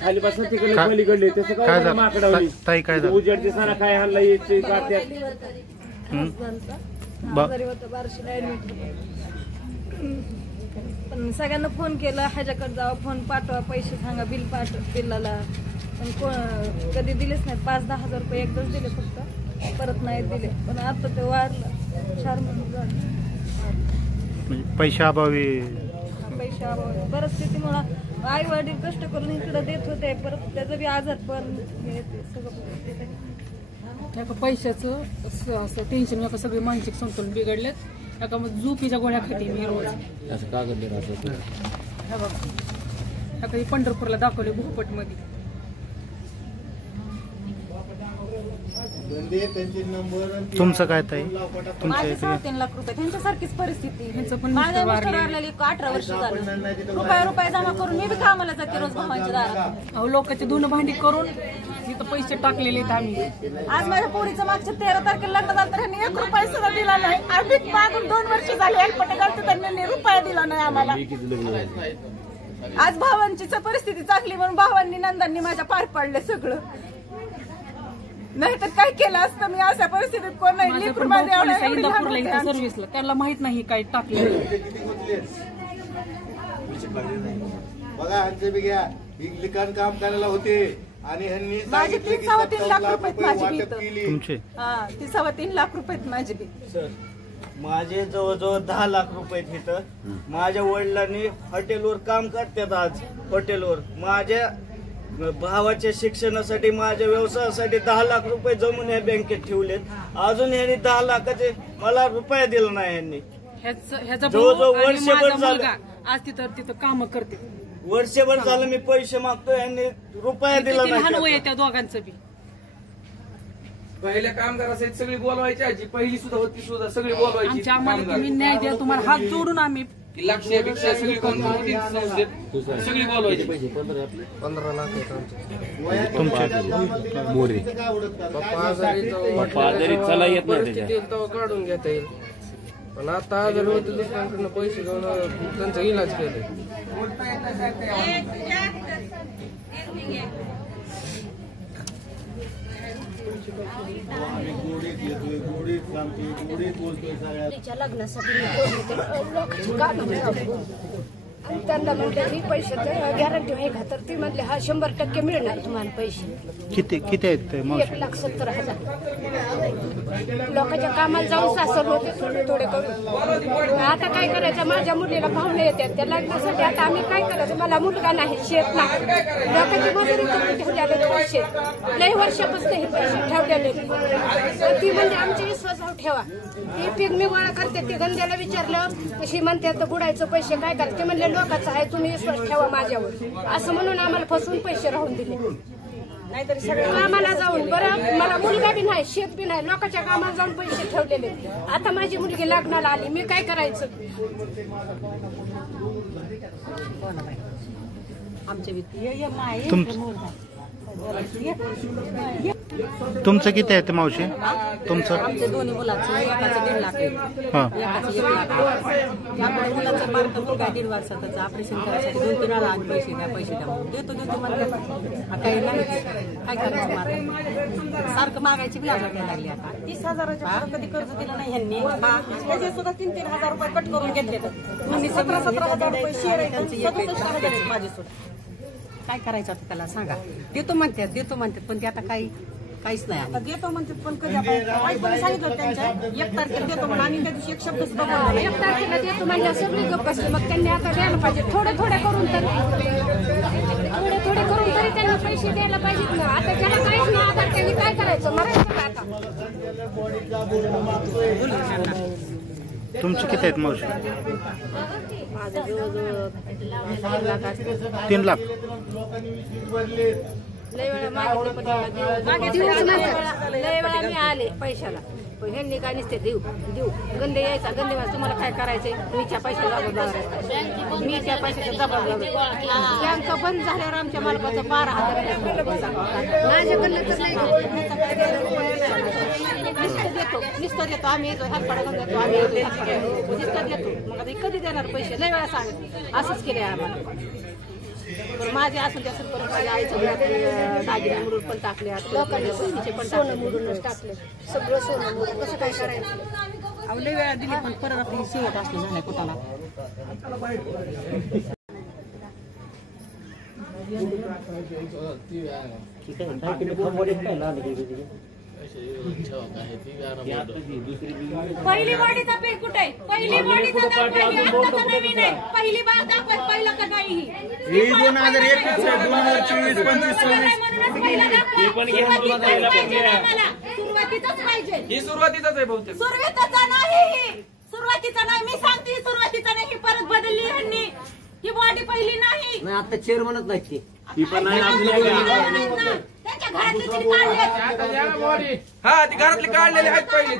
खाली बसून तिकडे पलीकडले त्याचं काय माकडावली ताई काय झालं? उजेडचे सारा काय हल्ला यायचे काट्यात. पण सगळ्यांना फोन केला, ह्याच्याकडे जावा, फोन पाठवा, पैसे सांगा, बिल बिलाला. पण कधी दिलेच नाही. 5-10 हजार रुपये एकदाच दिले फक्त, परत नाही दिले. पण आता ते वाढलं, 4 महिने झाले. पैशाअभावी पैशाअभावी परिस्थितीमुळे आई वडील कष्ट करून इकडे देत होते, परत त्याचं बी आजार पण सगळं पैशाचं असं टेन्शन, एका सगळे मानसिक संतुलन बिघडलेत. एका झोपीच्या गोळ्या खाते मी रोज. एका पंढरपूरला दाखवले भोपट मध्ये. तुमचं काय ताई? माझे 3.5 लाख रुपये त्यांच्यासारखीच परिस्थिती. माझ्या मिस्टर वारलेली 18 वर्ष झालं. रुपये जमा करून मी बी कामाला जाते रोज भावांच्या दारात. लोकांचे धुणं भांडी करून तिथं पैसे टाकलेले आहेत आम्ही. आज माझ्या पोरीचं मागच्या 13 तारखेला लग्न झालं तर ह्यांनी 1 रुपया सुद्धा दिला नाही. आम्ही मागून 2 वर्ष झाले हेल्पट घालतो, त्यांनी रुपया दिला नाही आम्हाला. आज भावांची परिस्थिती चांगली म्हणून भावांनी नंदांनी माझ्या पार पाडले सगळं. नाही तर काय केलं असतं मी अशा परिस्थितीत? कोण नाही सर्व्हिसला, त्याला माहित नाही काय टाकलं. बघा ह्यांचे बी घ्या, लिखाण काम करायला होते आणि ह्यांनी माझे 3-3 लाख रुपये माझी तुमचे 3-3 लाख रुपये माझे बी. सर माझे जवळजवळ 10 लाख रुपये तिथं. माझ्या वडिलांनी हॉटेलवर काम करतात आज हॉटेलवर. माझ्या भावाच्या शिक्षणासाठी, माझ्या व्यवसायासाठी 10 लाख रुपये जमून या बँकेत ठेवलेत. अजून ह्यांनी 10 लाखाचे मला रुपया दिला नाही. ह्यांनी जवळजवळ वर्षभर झालं, आज तिथं काम करते. वर्षभर झालं मी पैसे मागतो, यांनी रुपया दिला नाही. त्या दोघांचं बी पहिल्या कामगारासाठी सगळी बोलवायची, आजी पहिली सुद्धा होती सुद्धा सगळी बोलवायची. आम्हाला तुम्ही न्याय द्या, तुम्हाला हात जोडून आम्ही लक्ष्य भिक्षा सगळी कोण होती सगळी बोलवायची. 15 लाख मोरे चला येत नाही काढून घेता येईल. पण आता आजार होते दुसऱ्यांकडनं पैसे घेऊन त्यांचा इलाज केले. लग्नासाठी आणि त्यांना म्हणले ही पैशाचं गॅरंटी आहे का? तर ती म्हणले हा 100% मिळणार तुम्हाला पैसे. किती आहेत ते? 1,70,000. लोकांच्या कामाला जाऊन सासर होते थोडे करून. आता काय करायचं? माझ्या मुलीला पाहुणे येतात, त्या लग्नासाठी आता आम्ही काय करायचं? मला मुलगा नाही, शेत नाही, लोकांची मजुरी करून ठेवलेले पैसे. लई वर्षापासून हे पैसे ठेवलेले. ती म्हणजे आमच्या विश्वासावर ठेवा. ती पीक मी गोळा करते. ते गंध्याला विचारलं तशी म्हणते तर बुडायचं पैसे काय करते? म्हणले लोकांचं आहे, तुम्ही विश्वास ठेवा माझ्यावर, असं म्हणून आम्हाला फसवून पैसे राहून दिले. नाहीतरी सगळं कामाला जाऊन, बरं मला मुलगा बी नाही, शेत बी नाही, लोकांच्या कामाला जाऊन पैसे ठेवलेले. आता माझी मुलगी लग्नाला आली, मी काय करायचं? तुमचं किती आहे ते मावशी तुमचं? आमचे दोन्ही मुलाचं एकाचं 1.5 लाख आहे, एकाचं 1 लाख आहे. त्यामुळे मुलाचं बारकं मुलगा 1.5 वर्षाचं ऑपरेशन करायसाठी 2-3 वेळा आज पैसे द्या म्हणून देतो म्हणतात. काही नाही काय करायचं मला सारखं मागायची बी लाजा द्यायला लागली. आता 30,000च्या कधी कर्ज दिलं नाही ह्यांनी. त्याचे सुद्धा 3-3 हजार रुपये कट करून घेतले. तुम्ही 17,000 रुपये शेअर आहे 67,000 माझे सुद्धा. काय करायचं आता त्याला सांगा. देतो म्हणतात पण ते आता काहीच नाही. आता देतो म्हणतात पण कधी आपण सांगितलं त्यांच्या 1 तारखेला देतो म्हणून आम्ही त्या दिवशी एक शब्द सुद्धा बोलला 1 तारखेला देतो म्हणजे सगळी गप्प असली. मग त्यांनी आता द्यायला पाहिजे थोडे करून तरी त्यांना पैसे द्यायला पाहिजेत ना. आता ज्याला काहीच नाही आता त्यांनी काय करायचं मरायचं का आता. तुमचे किती आहेत मावशी? माझं जवळजवळ 3 लाख. लय वेळा मी आले पैशाला पण ह्यांनी काय नसते देऊ गंदे यायचा गंदे तुम्हाला काय करायचंय मी त्या पैशाला जबाबदार मी त्या पैशाच्या जबाबदार. बँक बंद झाल्यावर आमच्या मालकाचं 12,000 माझ्याकडनं तर नाही नुसतं देतो आम्ही येतो हातपाडा घेऊन देतो आम्ही येतो नुसतं देतो. मग कधी देणार पैसे लय वेळा सांगत असंच केले आम्हाला. पण माझे असून त्या परत माझ्या आईच्या घरात दागिने मुडून पण टाकले लोकांनी सोनीचे पण सोनं मुडूनच टाकले सगळं सोनं मुडून कसं काय करायचं. लय वेळा दिली पण परत आपली शेवट असली झाल्या कुठाला. पहिली बॉडीचा पे कुठे आहे? पहिली बॉडीचा दाखवा नवीन आहे. पहिली बार दाखवा पहिलं का नाही. 2021 सुरुवातीचाच पाहिजे. ही सुरुवातीचाच आहे बहुतेक. सुरुवातीचा नाही सुरुवातीचा नाही मी सांगते सुरुवातीचा नाही. परत बदलली ह्यांनी. ही बॉडी पहिली नाही. आता चेअरमनच नाही ती पण नाही त्यांच्या घरातली हा ती घरातली काढलेली आहेत पहिले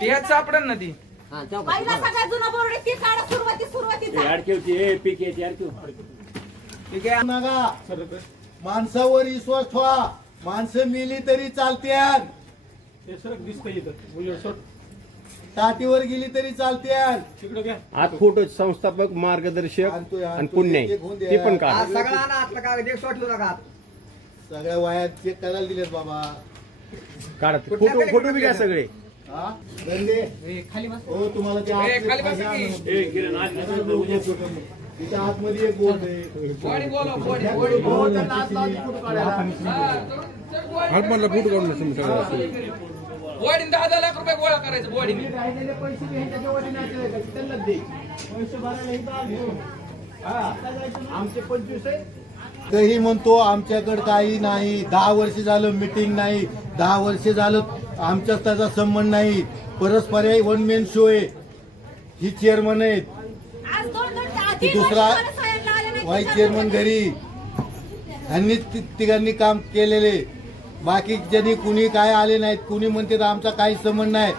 ती ह्यात सापडन ना ती. पहिला सगळ्यात जुना बोर्ड ती काढा सुरुवातीचा. माणसावर विश्वास ठेवा. माणसं मिली तरी चालत्यात टाटीवर गेली तरी चालत्यात. आज फोटो संस्थापक मार्गदर्शक आणि पुण्य ते पण का सगळ्या वयात चेक करायला दिलेत बाबा. काढत फोटो बी घ्या सगळे. खाली हो तुम्हाला तिच्या आतमध्ये एक बोर्ड आहे. फोटो काढून बॉडीने 10 लाख रुपये गोळा करायचं. बॉडीने आमचे 25 आहे. काही म्हणतो आमच्याकडे काही नाही. 10 वर्ष झालं मीटिंग नाही. 10 वर्ष झालं आमच्या त्याचा संबंध नाही. परस्पर 1 मेन शो आहे. ही चेअरमन आहेत दुसरा व्हाईस चेअरमन घरी ह्यांनी तिघांनी काम केलेले. बाकी ज्यांनी कुणी काय आले नाहीत. कुणी म्हणते आमचा काही संबंध नाही.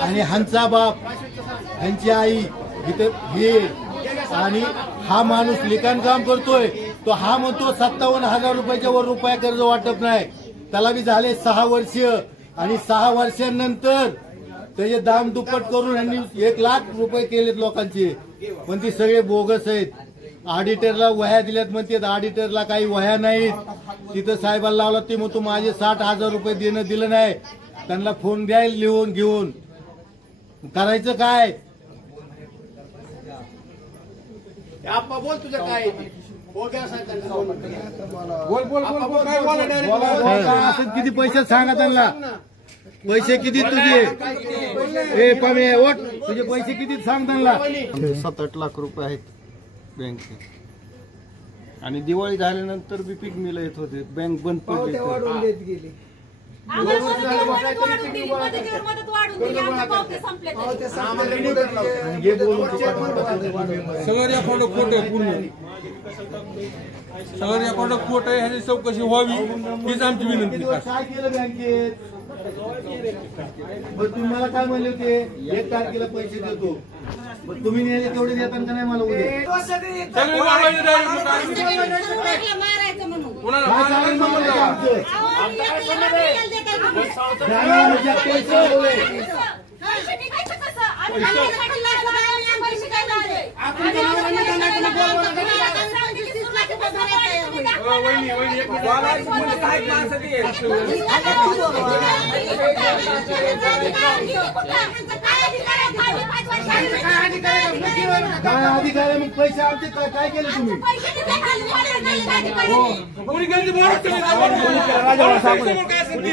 आणि ह्यांचा बाप ह्यांची आई इथं हे आणि हा माणूस लिखाण काम करतोय तो हा म्हणतो 57,000 रुपयाच्या वर रुपया कर्ज वाटप नाही. त्याला बी झाले 6 वर्ष आणि 6 वर्षांनंतर त्याचे दाम दुप्पट करून यांनी 1 लाख रुपये केलेत लोकांचे. पण ती सगळे बोगस आहेत. ऑडिटरला वह्या दिल्यात म्हणते ऑडिटरला काही वह्या नाहीत. तिथं साहेबाला लावला ते म्हणतो माझे 60,000 रुपये देणं दिलं नाही. त्यांना फोन द्यायला लिहून घेऊन करायचं काय. बोल तुझं काय किती पैसे सांगा त्यांना. पैसे किती तुझे ओट तुझे पैसे किती सांग त्यांना. 7-8 लाख रुपये आहेत बँकेत. आणि दिवाळी झाल्यानंतर बी पीक मिल येत होते. बँक बंद पडली. सगळं अकाउंट खोट आहे. पूर्ण सगळं अकाउंट खोट आहे. ह्याची चौकशी व्हावी हीच आमची विनंती. काय केलं बँकेत. तुम्हाला काय म्हणले होते 1 तारखेला पैसे देतो. तुम्ही नेले तेवढे देताना का नाही मला उद्या मारायचं म्हणून कुणाला काय मला चालू संबंध आहे आहे? आमचं? काय अधिकार आहे मग पैसे आमचे काय केले तुम्ही कोणी गेली बोलत तुम्ही काय असेल ती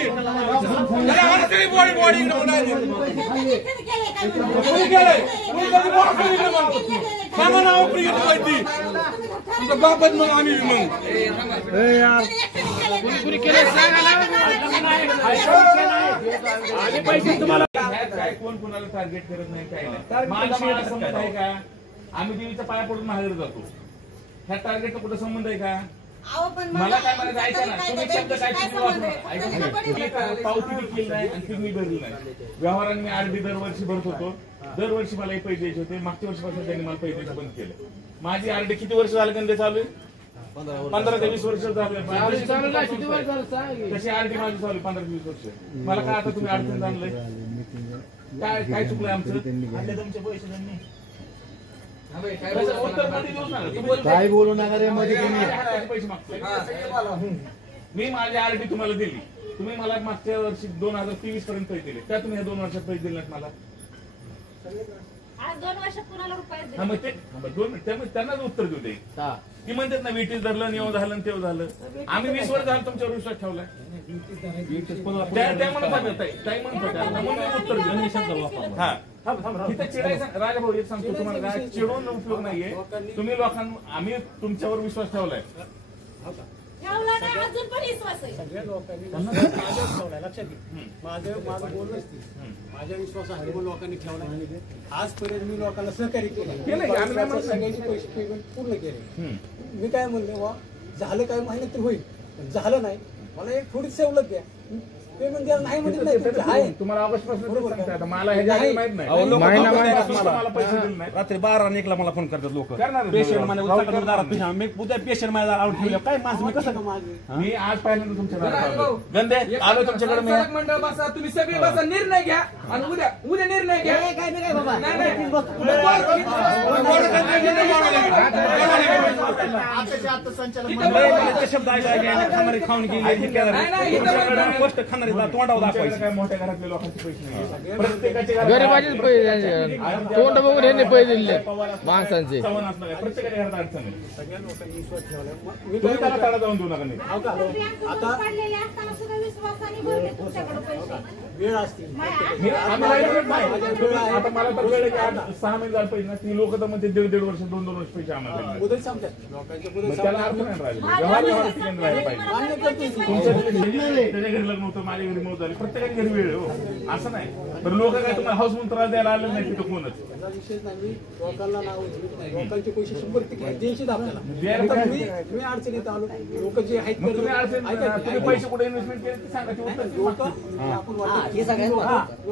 बॉडी बॉडी कोणी गेलंय कोणी गेली बोलत सांगा ना प्रिय माहिती तुमचा बापच मग आम्ही मग कुणी केलं सांगा ना आम्ही पैसे तुम्हाला काय कोण कोणाला टार्गेट करत नाही काय नाही माझा संबंध आहे का आम्ही देवीच्या पाया पडून माहेर जातो ह्या टार्गेटचा कुठं संबंध आहे का मला काय म्हणायचं ऐका ना तुम्ही शब्द काय पावती देखील नाही आणि तुम्ही भरली नाही व्यवहारांनी मी आरडी दरवर्षी भरत होतो दरवर्षी मला पैसे द्यायचे होते मागच्या वर्षीपासून त्यांनी मला पैसे द्यायचं बंद केलं माझी आरडी किती वर्ष झालं गंदे चालू आहे 15 ते 20 वर्ष झाले तशी आरडी माझी चालू 15 ते 20 वर्ष मला काय आता तुम्ही अडचण आणलंय काय काय चुकलंय आमचं तुमचे पैसे त्यांनी काय बोलू नका रे मध्ये पैसे मागतोय मी माझी आरडी तुम्हाला दिली तुम्ही मला मागच्या वर्षी 2023 पर्यंत पैसे दिले त्या तुम्ही 2 वर्षात पैसे दिले नाहीत मला आज 2 वर्षात कुणाला रुपये दिले? मग ते त्यांनाच उत्तर देऊ दे की म्हणतात ना विटीस धरलं नेव झालं तेव झालं आम्ही 20 वर्ष झालं तुमच्यावर विश्वास ठेवलाय त्या म्हणत होत्या ताई म्हणत होत्या म्हणून उत्तर देऊ हा तिथं चिडायचं राजा भाऊ एक सांगतो तुम्हाला काय चिडून उपयोग नाहीये तुम्ही लोकांना आम्ही तुमच्यावर विश्वास ठेवलाय ठेवला नाही अजून पण विश्वास आहे सगळ्या लोकांनी लक्षात घे माझं बोलणं माझ्या विश्वासाने लोकांनी ठेवला आजपर्यंत मी लोकांना सहकार्य केलं सगळ्यांचे पैसे पेमेंट पूर्ण केले मी काय म्हणले वा झालं काय महिन्यात तर होईल झालं नाही मला एक थोडी सवलत द्या पेमेंट द्यायला नाही म्हणत नाही तुम्हाला अवश्यपासून मला हे माहित नाही रात्री 12 आणि 1 ला मला फोन करतात लोक पेशंट मी उद्या पेशंट माझ्या आउट ठेवलं काय माझं मी कसं मी आज पहिल्यांदा तुमच्या गंदे आलो तुमच्याकडे मी मंडळ बसा तुम्ही सगळे बसा निर्णय घ्या आणि उद्या निर्णय घ्या काय नाही बाबा शब्द खाऊन गेले तोंडावर दाखवायचं काय मोठ्या घरातल्या लोकांचे पैसे नाही प्रत्येकाचे गरीबाचेच पैसे तोंड बघून यांनी पैसे दिले माणसांचे प्रत्येकाच्या घरात अडचण आहे सगळ्या लोकांनी विश्वास ठेवला तुम्ही त्याला ताडा जाऊन देऊ नका नाही आता वेळ असते आता मला तर वेळ 6 महिने झाले पैसे ना ती लोक तर म्हणजे 1.5 वर्ष 2 वर्ष पैसे आम्हाला मुदत सांगतात लोकांच्या मुदत त्याला अर्थ नाही राहिला व्यवहार ठिकाणी राहिला पाहिजे तुमच्या त्याच्या घरी लग्न होतं माझ्या घरी मौत झाली प्रत्येकाच्या घरी वेळ हो असं नाही तर लोक काय तुम्हाला हाऊस म्हणून त्रास द्यायला आलं नाही तिथं कोणच विशेष नाही लोकांना नाव लोकांचे पैसे 100% द्यायचे आपल्याला मी अडचणीत आलो लोक जे आहेत तुम्ही पैसे कुठे इन्व्हेस्टमेंट केले ते सांगा लोक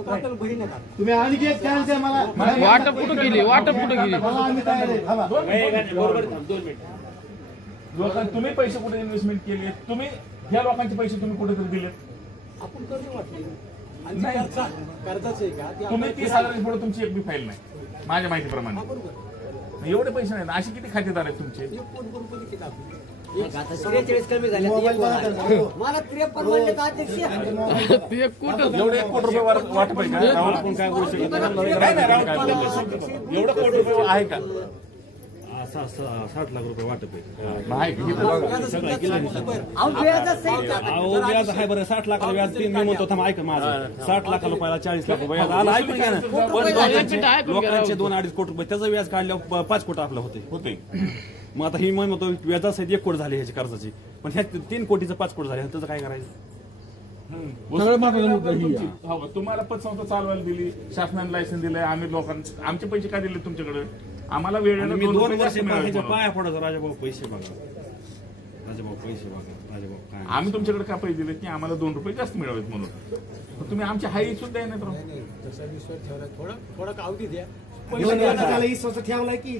आपल्याला भरी नका तुम्ही आणखी एक चान्स द्या मला वाटप कुठं गेली आम्ही तयार आहे लोकांना तुम्ही पैसे कुठे इन्व्हेस्टमेंट केले तुम्ही ह्या लोकांचे पैसे तुम्ही कुठेतरी दिले आपण कर्ज वाटले कर्जाच आहे का तुम्ही 30,000 पुढे तुमची एक बी फाईल नाही माझ्या माहितीप्रमाणे एवढे पैसे नाही असे किती खातेदार आहेत तुमचे आता 43 कमी झाले मला 53 म्हणले का अध्यक्ष एवढे 1 कोटी रुपये वाटप आहे का राहुल पण काय बोलू शकत नाही एवढं कोटी रुपये आहे का 60 लाख रुपये वाटप आहे व्याज आहे बरं 60 लाखाला व्याज मी म्हणतो थांब ऐक माझं 60 लाख रुपयाला 40 लाख रुपये आला ऐकून घ्या ना लोकांचे 2-2.5 कोटी रुपये त्याचं व्याज काढल्यावर 5 कोटी आपलं होते मग आता ही म्हणतो व्याजासहित 1 कोटी झाली ह्याची कर्जाची पण ह्या 3 कोटीचं 5 कोटी झाले त्याचं काय करायचं तुम्हाला पतसंस्था चालवायला दिली शासनाने लायसन दिलंय आम्ही लोकांना आमचे पैसे काय दिले तुमच्याकडे आम्हाला वेळेला मी 2 वर्ष पाया पडतो राजाभाऊ पैसे बघा राजाभाऊ पैसे बघा राजाभाऊ काय आम्ही तुमच्याकडे का पैसे दिले की आम्हाला 2 रुपये जास्त मिळावेत म्हणून तुम्ही आमची हाई सुद्धा नाही तर तसा विश्वास ठेवला थोडा अवधी द्या विश्वास ठेवलाय की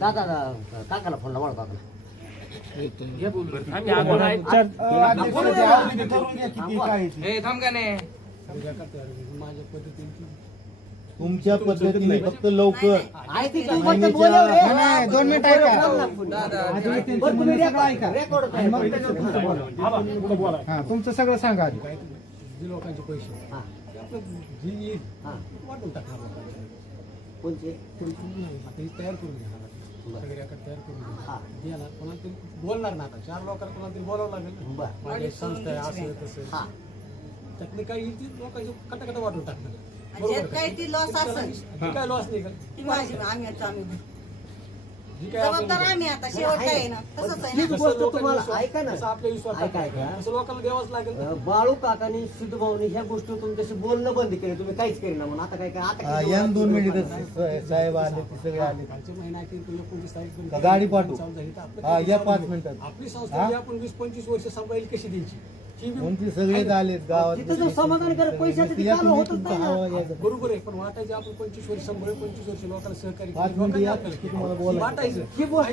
दादा काकाला फोन लावा काकाला तुमच्या पद्धतीने फक्त लवकर 2 मिनिट ऐका तुमचं सगळं सांगा आधी. जी लोकांचे पैसे आपलं जी येईल वाटून टाका कोणते आता ही तयार करून घ्या सगळे रेकॉर्ड तयार करून घ्या ना कोणाला तरी बोलणार ना आता 4 लोकांना कोणाला तरी बोलावं लागेल माझी संस्था आहे असं तसं त्यातले काही येईल ती लोकांची कटाकटा वाटून टाकणार काय ती लॉस असेल काय लॉस नाही का ती माझी आम्ही जबाबदार आम्ही आता शेवट काय ना तसंच आहे ना तुम्हाला ऐका ना आपल्या विश्वास असं लोकांना द्यावंच लागेल बाळू काकांनी सिद्धू भाऊनी ह्या गोष्टी तुमच्याशी बोलणं बंद केलं तुम्ही काहीच केलं ना म्हणून आता काय आता या 2 मिनिट साहेब आले ते सगळे आले गाडी पाठवू या 5 मिनिटात आपली संस्था आपण 20-25 वर्ष सांभाळेल कशी द्यायची कोणती सगळेच आलेत गावात समाधानकारक पैशाचं बरोबर आहे पण वाटायचे आपण 25 वर्ष सांभाळ 25 वर्ष लोकांना सहकार्य वाटायचं ही गोष्ट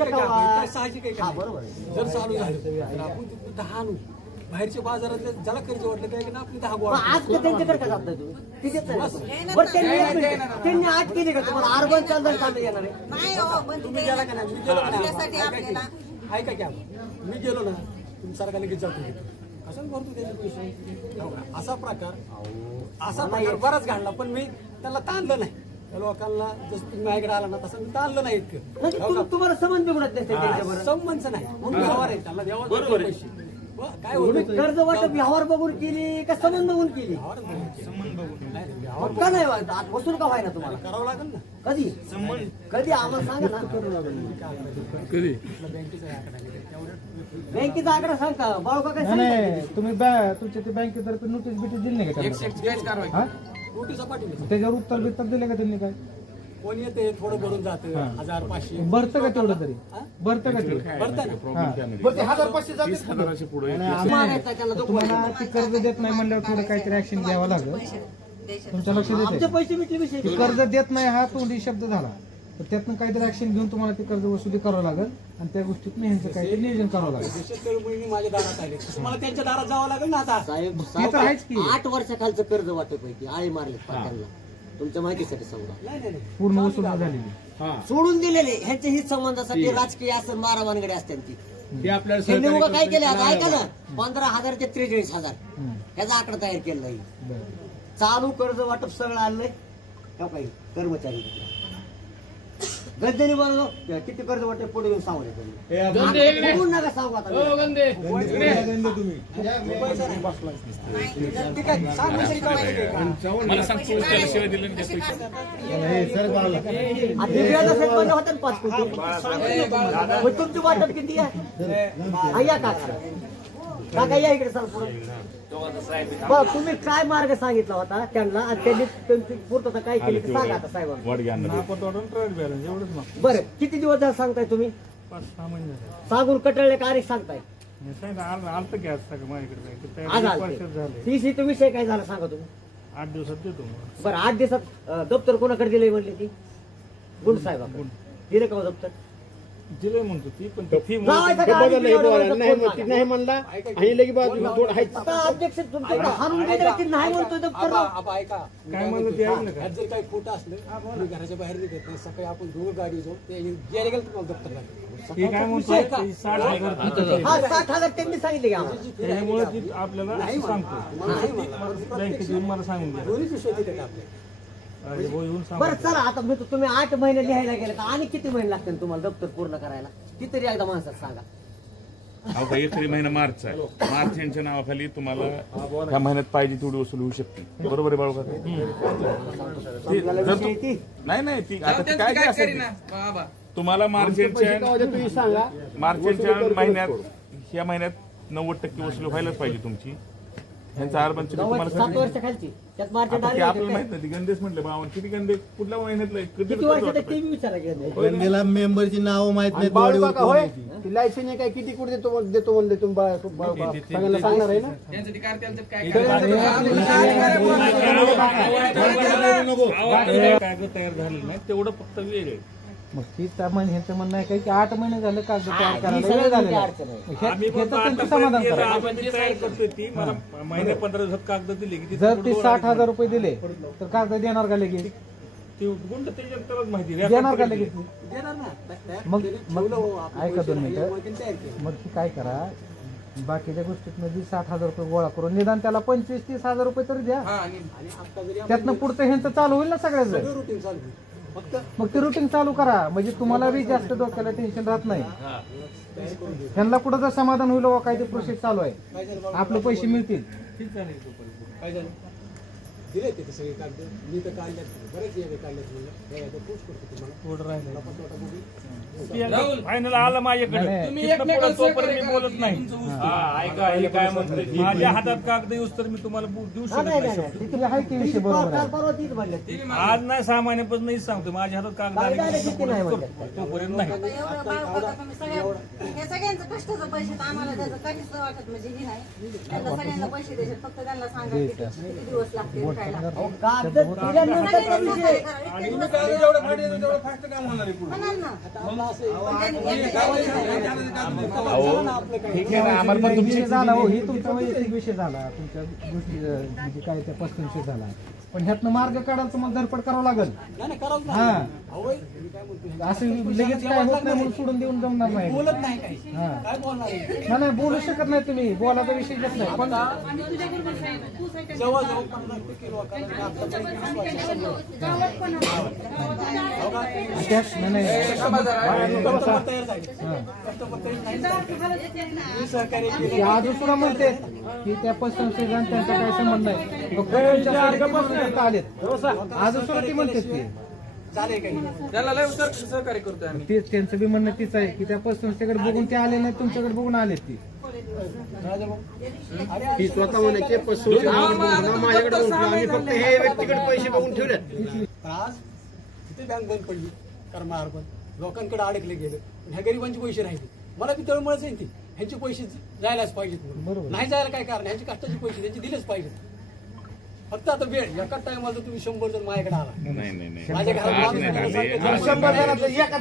साहजिक आहे बरोबर जर चालू झालं तर आपण 10 आणू बाहेरच्या बाजारातल्या ज्याला कर्ज वाटलं त्याला आपली 10 गोळा त्यांच्याकडे का जात त्यांनी 8 केली का तुम्हाला अर्बन चालणार चालू येणार आहे तुम्ही गेला का नाही मी गेलो ना ऐका की मी गेलो ना तुम्ही सारखा लगेच जातो असं भरतो त्याचे पैसे असा प्रकार बराच घालला पण मी त्याला ताणलं नाही त्या लोकांना जसं तुम्ही माझ्याकडे आला ना तसं मी ताणलं नाही इतकं तुम्हाला संबंध संबंध नाही मग व्यवहार आहे त्याला द्यावा पैसे काय कर्ज वाटप व्यवहार बघून केली का संबंध बघून केली का नाही वसूल का व्हाय ना तुम्हाला करावं लागेल ना कधी आम्हाला सांगा ना कधी बँकेचा आकडा सांग का बाळू का नाही तुम्ही तुमच्या ते बँकेतर्फे नोटीस दिली नाही का त्याच्यावर उत्तर बित्तर दिले का त्यांनी काय कोण येते थोडं भरून जातं 1500 भरतं का तेवढं तरी भरतं का ते 1500 जाते तुम्हाला ते कर्ज देत नाही म्हणल्यावर थोडं काहीतरी ऍक्शन घ्यावं लागेल तुमच्या लक्षात येते पैसे कर्ज देत नाही हा तोंडी शब्द झाला तर त्यातून काहीतरी ऍक्शन घेऊन तुम्हाला ते कर्ज वसुली करावं लागेल आणि त्या गोष्टीत ह्यांचं काहीतरी नियोजन करावं लागेल माझ्या दारात आले मला त्यांच्या दारात जावं लागेल ना आता साहेब 8 वर्षाखालचं कर्ज वाटप आहे आळी मारले त्यांना तुमच्या माहितीसाठी सांगा पूर्ण वसूल झालेली सोडून दिलेले ह्यांच्या हित संबंधासाठी राजकीय असं मारामानगडे असते ती आपल्याला काय केलं आता ऐका ना 15,000 ते 43,000 ह्याचा आकडा तयार केला नाही चालू कर्ज वाटप सगळं आणलंय का काही कर्मचारी गद्देनी बनवलं किती कर्ज वाटप पुढे येऊन सांगू नका सांगू आता तुमची वाटप किती आहे काका या इकडे सांग बरं तुम्ही काय मार्ग सांगितला होता त्यांना आणि त्यांनी त्यांची पूर्तता काय केली ते सांगा आता साहेबांना बरं किती दिवस झाले सांगताय तुम्ही 5-6 महिने सांगून कटळले कार्य सांगताय आज ती विषय काय झाला सांगा तुम्ही 8 दिवसात देतो बरं 8 दिवसात दप्तर कोणाकडे दिले म्हणले ती गुंड साहेबाकडे दिले का दप्तर दिले म्हणतो ती पण नाही म्हणला आणि लगे अध्यक्ष हाणून गेले की नाही म्हणतोय दप्तर काय म्हणलं ते जर काही खोटं असलं मी घराच्या बाहेर निघत नाही सकाळी आपण दोघं गाडी जाऊ ते गेले गेलं तुम्हाला दप्तर काय म्हणतो 60,000 त्यांनी सांगितले की आम्हाला त्यामुळे आपल्याला सांगतो बँकेत येऊन मला सांगून द्या बरं चला आता मी तुम्ही 8 महिने लिहायला गेले का आणि किती महिने लागतील तुम्हाला दप्तर पूर्ण करायला किती तरी एकदा माणसात सांगा तरी महिना मार्च आहे मार्च यांच्या नावाखाली तुम्हाला ह्या महिन्यात पाहिजे तेवढी वसूल होऊ शकते बरोबर आहे बाळू का नाही ती आता काय तुम्हाला मार्च महिन्यात ह्या महिन्यात 90% वसूल व्हायलाच पाहिजे तुमची ह्यांचा अर्बनची तुम्हाला 7 वर्ष खालची त्यात मार्च आपल्याला माहित नाही गंदेच म्हटलं बाबा किती गंदे कुठल्या महिन्यातलं गंदेला मेंबरची नावं माहित नाही लायसन काय किती कुठे देतो म्हणले तुम्ही सांगणार आहे ना कागद तयार झाले नाही तेवढं फक्त वेळ आहे मग ती ह्यांचं म्हणणं आहे की 8 महिने झाले कागद तयार करायला वेळ झालेला त्यांचं समाधान करा. महिने 15 दिवसात कागद दिले की जर ते 60,000 रुपये दिले तर कागद देणार का लगेच? देणार का लगेच? मग ऐका 2 मिनिटं. मग ती काय करा, बाकीच्या गोष्टीत 60,000 रुपये गोळा करून निदान त्याला 25-30,000 रुपये तरी द्या. त्यातनं पुढचं ह्यांचं चालू होईल ना सगळ्याच. मग ते रुटीन चालू करा, म्हणजे तुम्हाला बी जास्त डोक्याला टेन्शन राहत नाही. त्यांना कुठं जर समाधान होईल काय ते प्रोसेस चालू आहे, आपले पैसे मिळतील. दिले ते सगळे कागद मी तर काढल्यात बरेच काढल्यात फायनल आलं माझ्याकडे. तुम्ही मी बोलत नाही. ऐका हे काय म्हणते, माझ्या हातात कागद येऊस तर मी तुम्हाला देऊ शकत नाही. आज नाही 6 महिन्यापासून नाही सांगतो, माझ्या हातात कागद तोपर्यंत नाही. हे सगळ्यांचं कष्टाचं पैसे आम्हाला त्याचं काहीच वाटत म्हणजे हे नाही. त्यांना सगळ्यांना पैसे द्यायचे, फक्त त्यांना सांगा किती दिवस लागतील. तुमचा वैयक्तिक विषय झाला, तुमच्या गोष्टी म्हणजे काय त्या पस्तींशी झाला, पण ह्यातनं मार्ग काढायला तुम्हाला धडपड करावं लागेल. हा असं लगेच काय होत नाही म्हणून सोडून देऊन जमणार नाही. नाही बोलू शकत नाही तुम्ही, बोलायचा विषय घेत नाही. पण अजून सुद्धा म्हणते की त्या पसंतीचा त्यांचा काही संबंध नाही. आलेत अजून सुद्धा ती म्हणते त्यांचं बी म्हणणं तीच आहे की त्या पसंतीकडे बघून ते आले नाही, तुमच्याकडे बघून आलेत. ती स्वतः म्हणायचे माझ्याकडे आम्ही फक्त हे व्यक्तीकडे पैसे बघून ठेवले. आज तिथे बँक बंद पडली कारण बंद, लोकांकडे अडकले गेले, ह्या गरिबांचे पैसे राहिले. मला बी तळमळच आहे ती, ह्यांचे पैसे जायलाच पाहिजेत. नाही जायला काय कारण, ह्यांचे कष्टाचे पैसे त्यांचे दिलेच पाहिजेत. फक्त आता वेळ एका टायमाला तुम्ही 100 जण माझ्याकडे आला, माझ्या घरात 100 जणांचं एका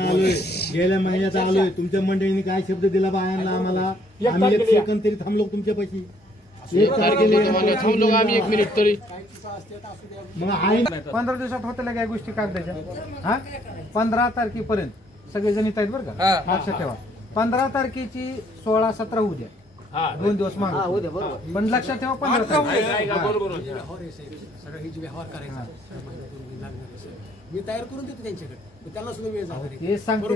आलोय, गेल्या महिन्यात आलोय. तुमच्या मंडळीने काय शब्द दिला बायांना आम्हाला, आम्ही 1 सेकंद तरी थांबलो तुमच्या पैकी. 15 दिवसात होत्या काय गोष्टी कागदाच्या. हा 15 तारखेपर्यंत सगळेजण येत आहेत बरं का, लक्षात ठेवा. 15 तारखेची 16-17 होऊ द्या, 2 दिवस मागे, पण लक्षात ठेवा 15 तारखे व्यवहार करायचा. मी तयार करून देतो त्यांच्याकडे, त्यांना सुद्धा वेळ झाला. हे सांगतो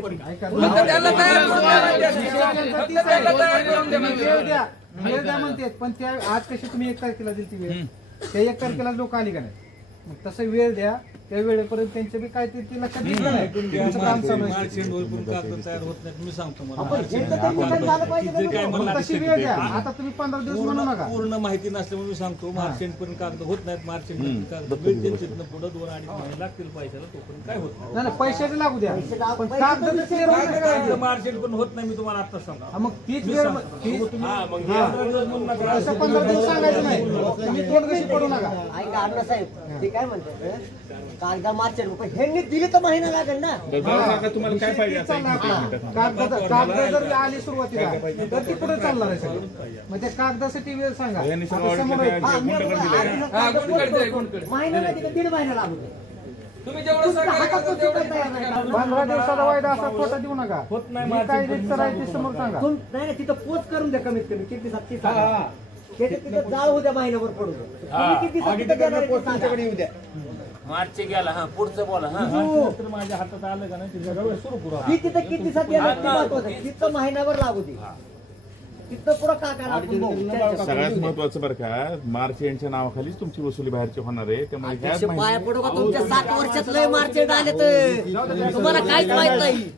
वेळ द्या म्हणते, पण त्या आज कशी तुम्ही 1 तारखेला दिली ती वेळ, त्या 1 तारखेला लोक आली का नाही. मग तसं वेळ द्या, त्या वेळेपर्यंत त्यांचे बी काय ते लक्षात घेतलं नाही. तशी वेळ द्या. आता तुम्ही 15 दिवस म्हणू नका. पूर्ण माहिती नसल्यामुळे सांगतो, मार्चेंट पर्यंत कागद होत नाहीत. मार्चेंट कागद मिळतील, तिथनं पुढे 2-2.5 महिने लागतील पैशाला, तोपर्यंत काय होत नाही. पैशाचे लागू द्या, पण कागद मार्चेंट पण होत नाही. मी तुम्हाला आता सांगा, मग तीच वेळ 15 दिवस सांगायचं नाही. तुम्ही तोंड कशी पडू नका. साहेब ते काय म्हणतात, कागदा मार्चेंट ह्यांनी दिले तर महिना लागेल ना. तुम्हाला काय पाहिजे, कागद जर आली सुरुवातीला तर ती पुढे चालणार आहे सगळं. मग त्या कागदासाठी वेळ सांगा. महिना नाही 1.5 महिना लागू. 15 दिवसाचा वायदा असा खोटा देऊ नका. होत नाही काय रितसर आहे ते समोर सांगा. नाही तिथं पोच करून द्या कमीत कमी किती तिथं जाळ होत्या महिन्याभर पडू द्या. किती येऊ द्या. मार्च गेला, हा पुढचं बोला. माझ्या हातात आलं का नाही सुरू करू. तिथं किती तिथं महिन्याभर लागू दे. तिथं पुढं सगळ्यात महत्वाचं बरं का, मार्च यांच्या नावाखालीच तुमची वसुली बाहेरची होणार आहे. त्यामुळे पाया पडू का तुमच्या 7 वर्षात लय मार्चेंट आले तर तुम्हाला काहीच माहित नाही.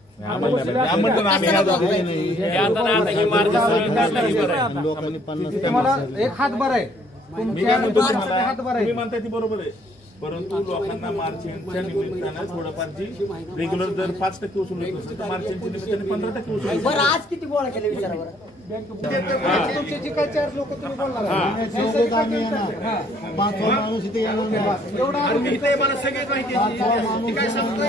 तुम्हाला एक हातभार आहे, तुम्ही म्हणताय ती बरोबर आहे, परंतु लोकांना मार्चेंटच्या निमित्तानं थोडंफार जी रेग्युलर जर 5% वसूल होत असेल तर मार्चेंटच्या निमित्ताने 15% वसूल. बरं आज किती गोळा केले विचारा बरं. तुमचे जे काय 4 लोक तुम्ही बोलणार पाचवा माणूस इथे येणार नाही. एवढा मला सगळी माहिती आहे. काय सांगतोय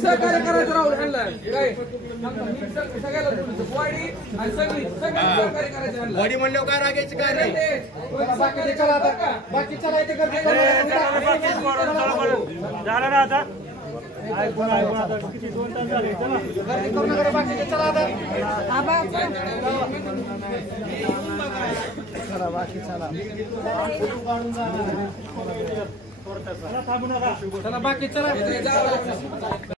सहकार्य करायचं राहुल ह्यांना काय सगळ्याला बॉडी आणि सगळी सहकार्य करायचं ह्यांना. बॉडी म्हणल्यावर काय रागायचं काय नाही. बाकीचे चला आता बाकी चला इथे गर्दी करू झालं ना आता किती 2 तास झाले चला गर्दी करू नका बाकीचे चला आता चला बाकी चला चला बाकी चला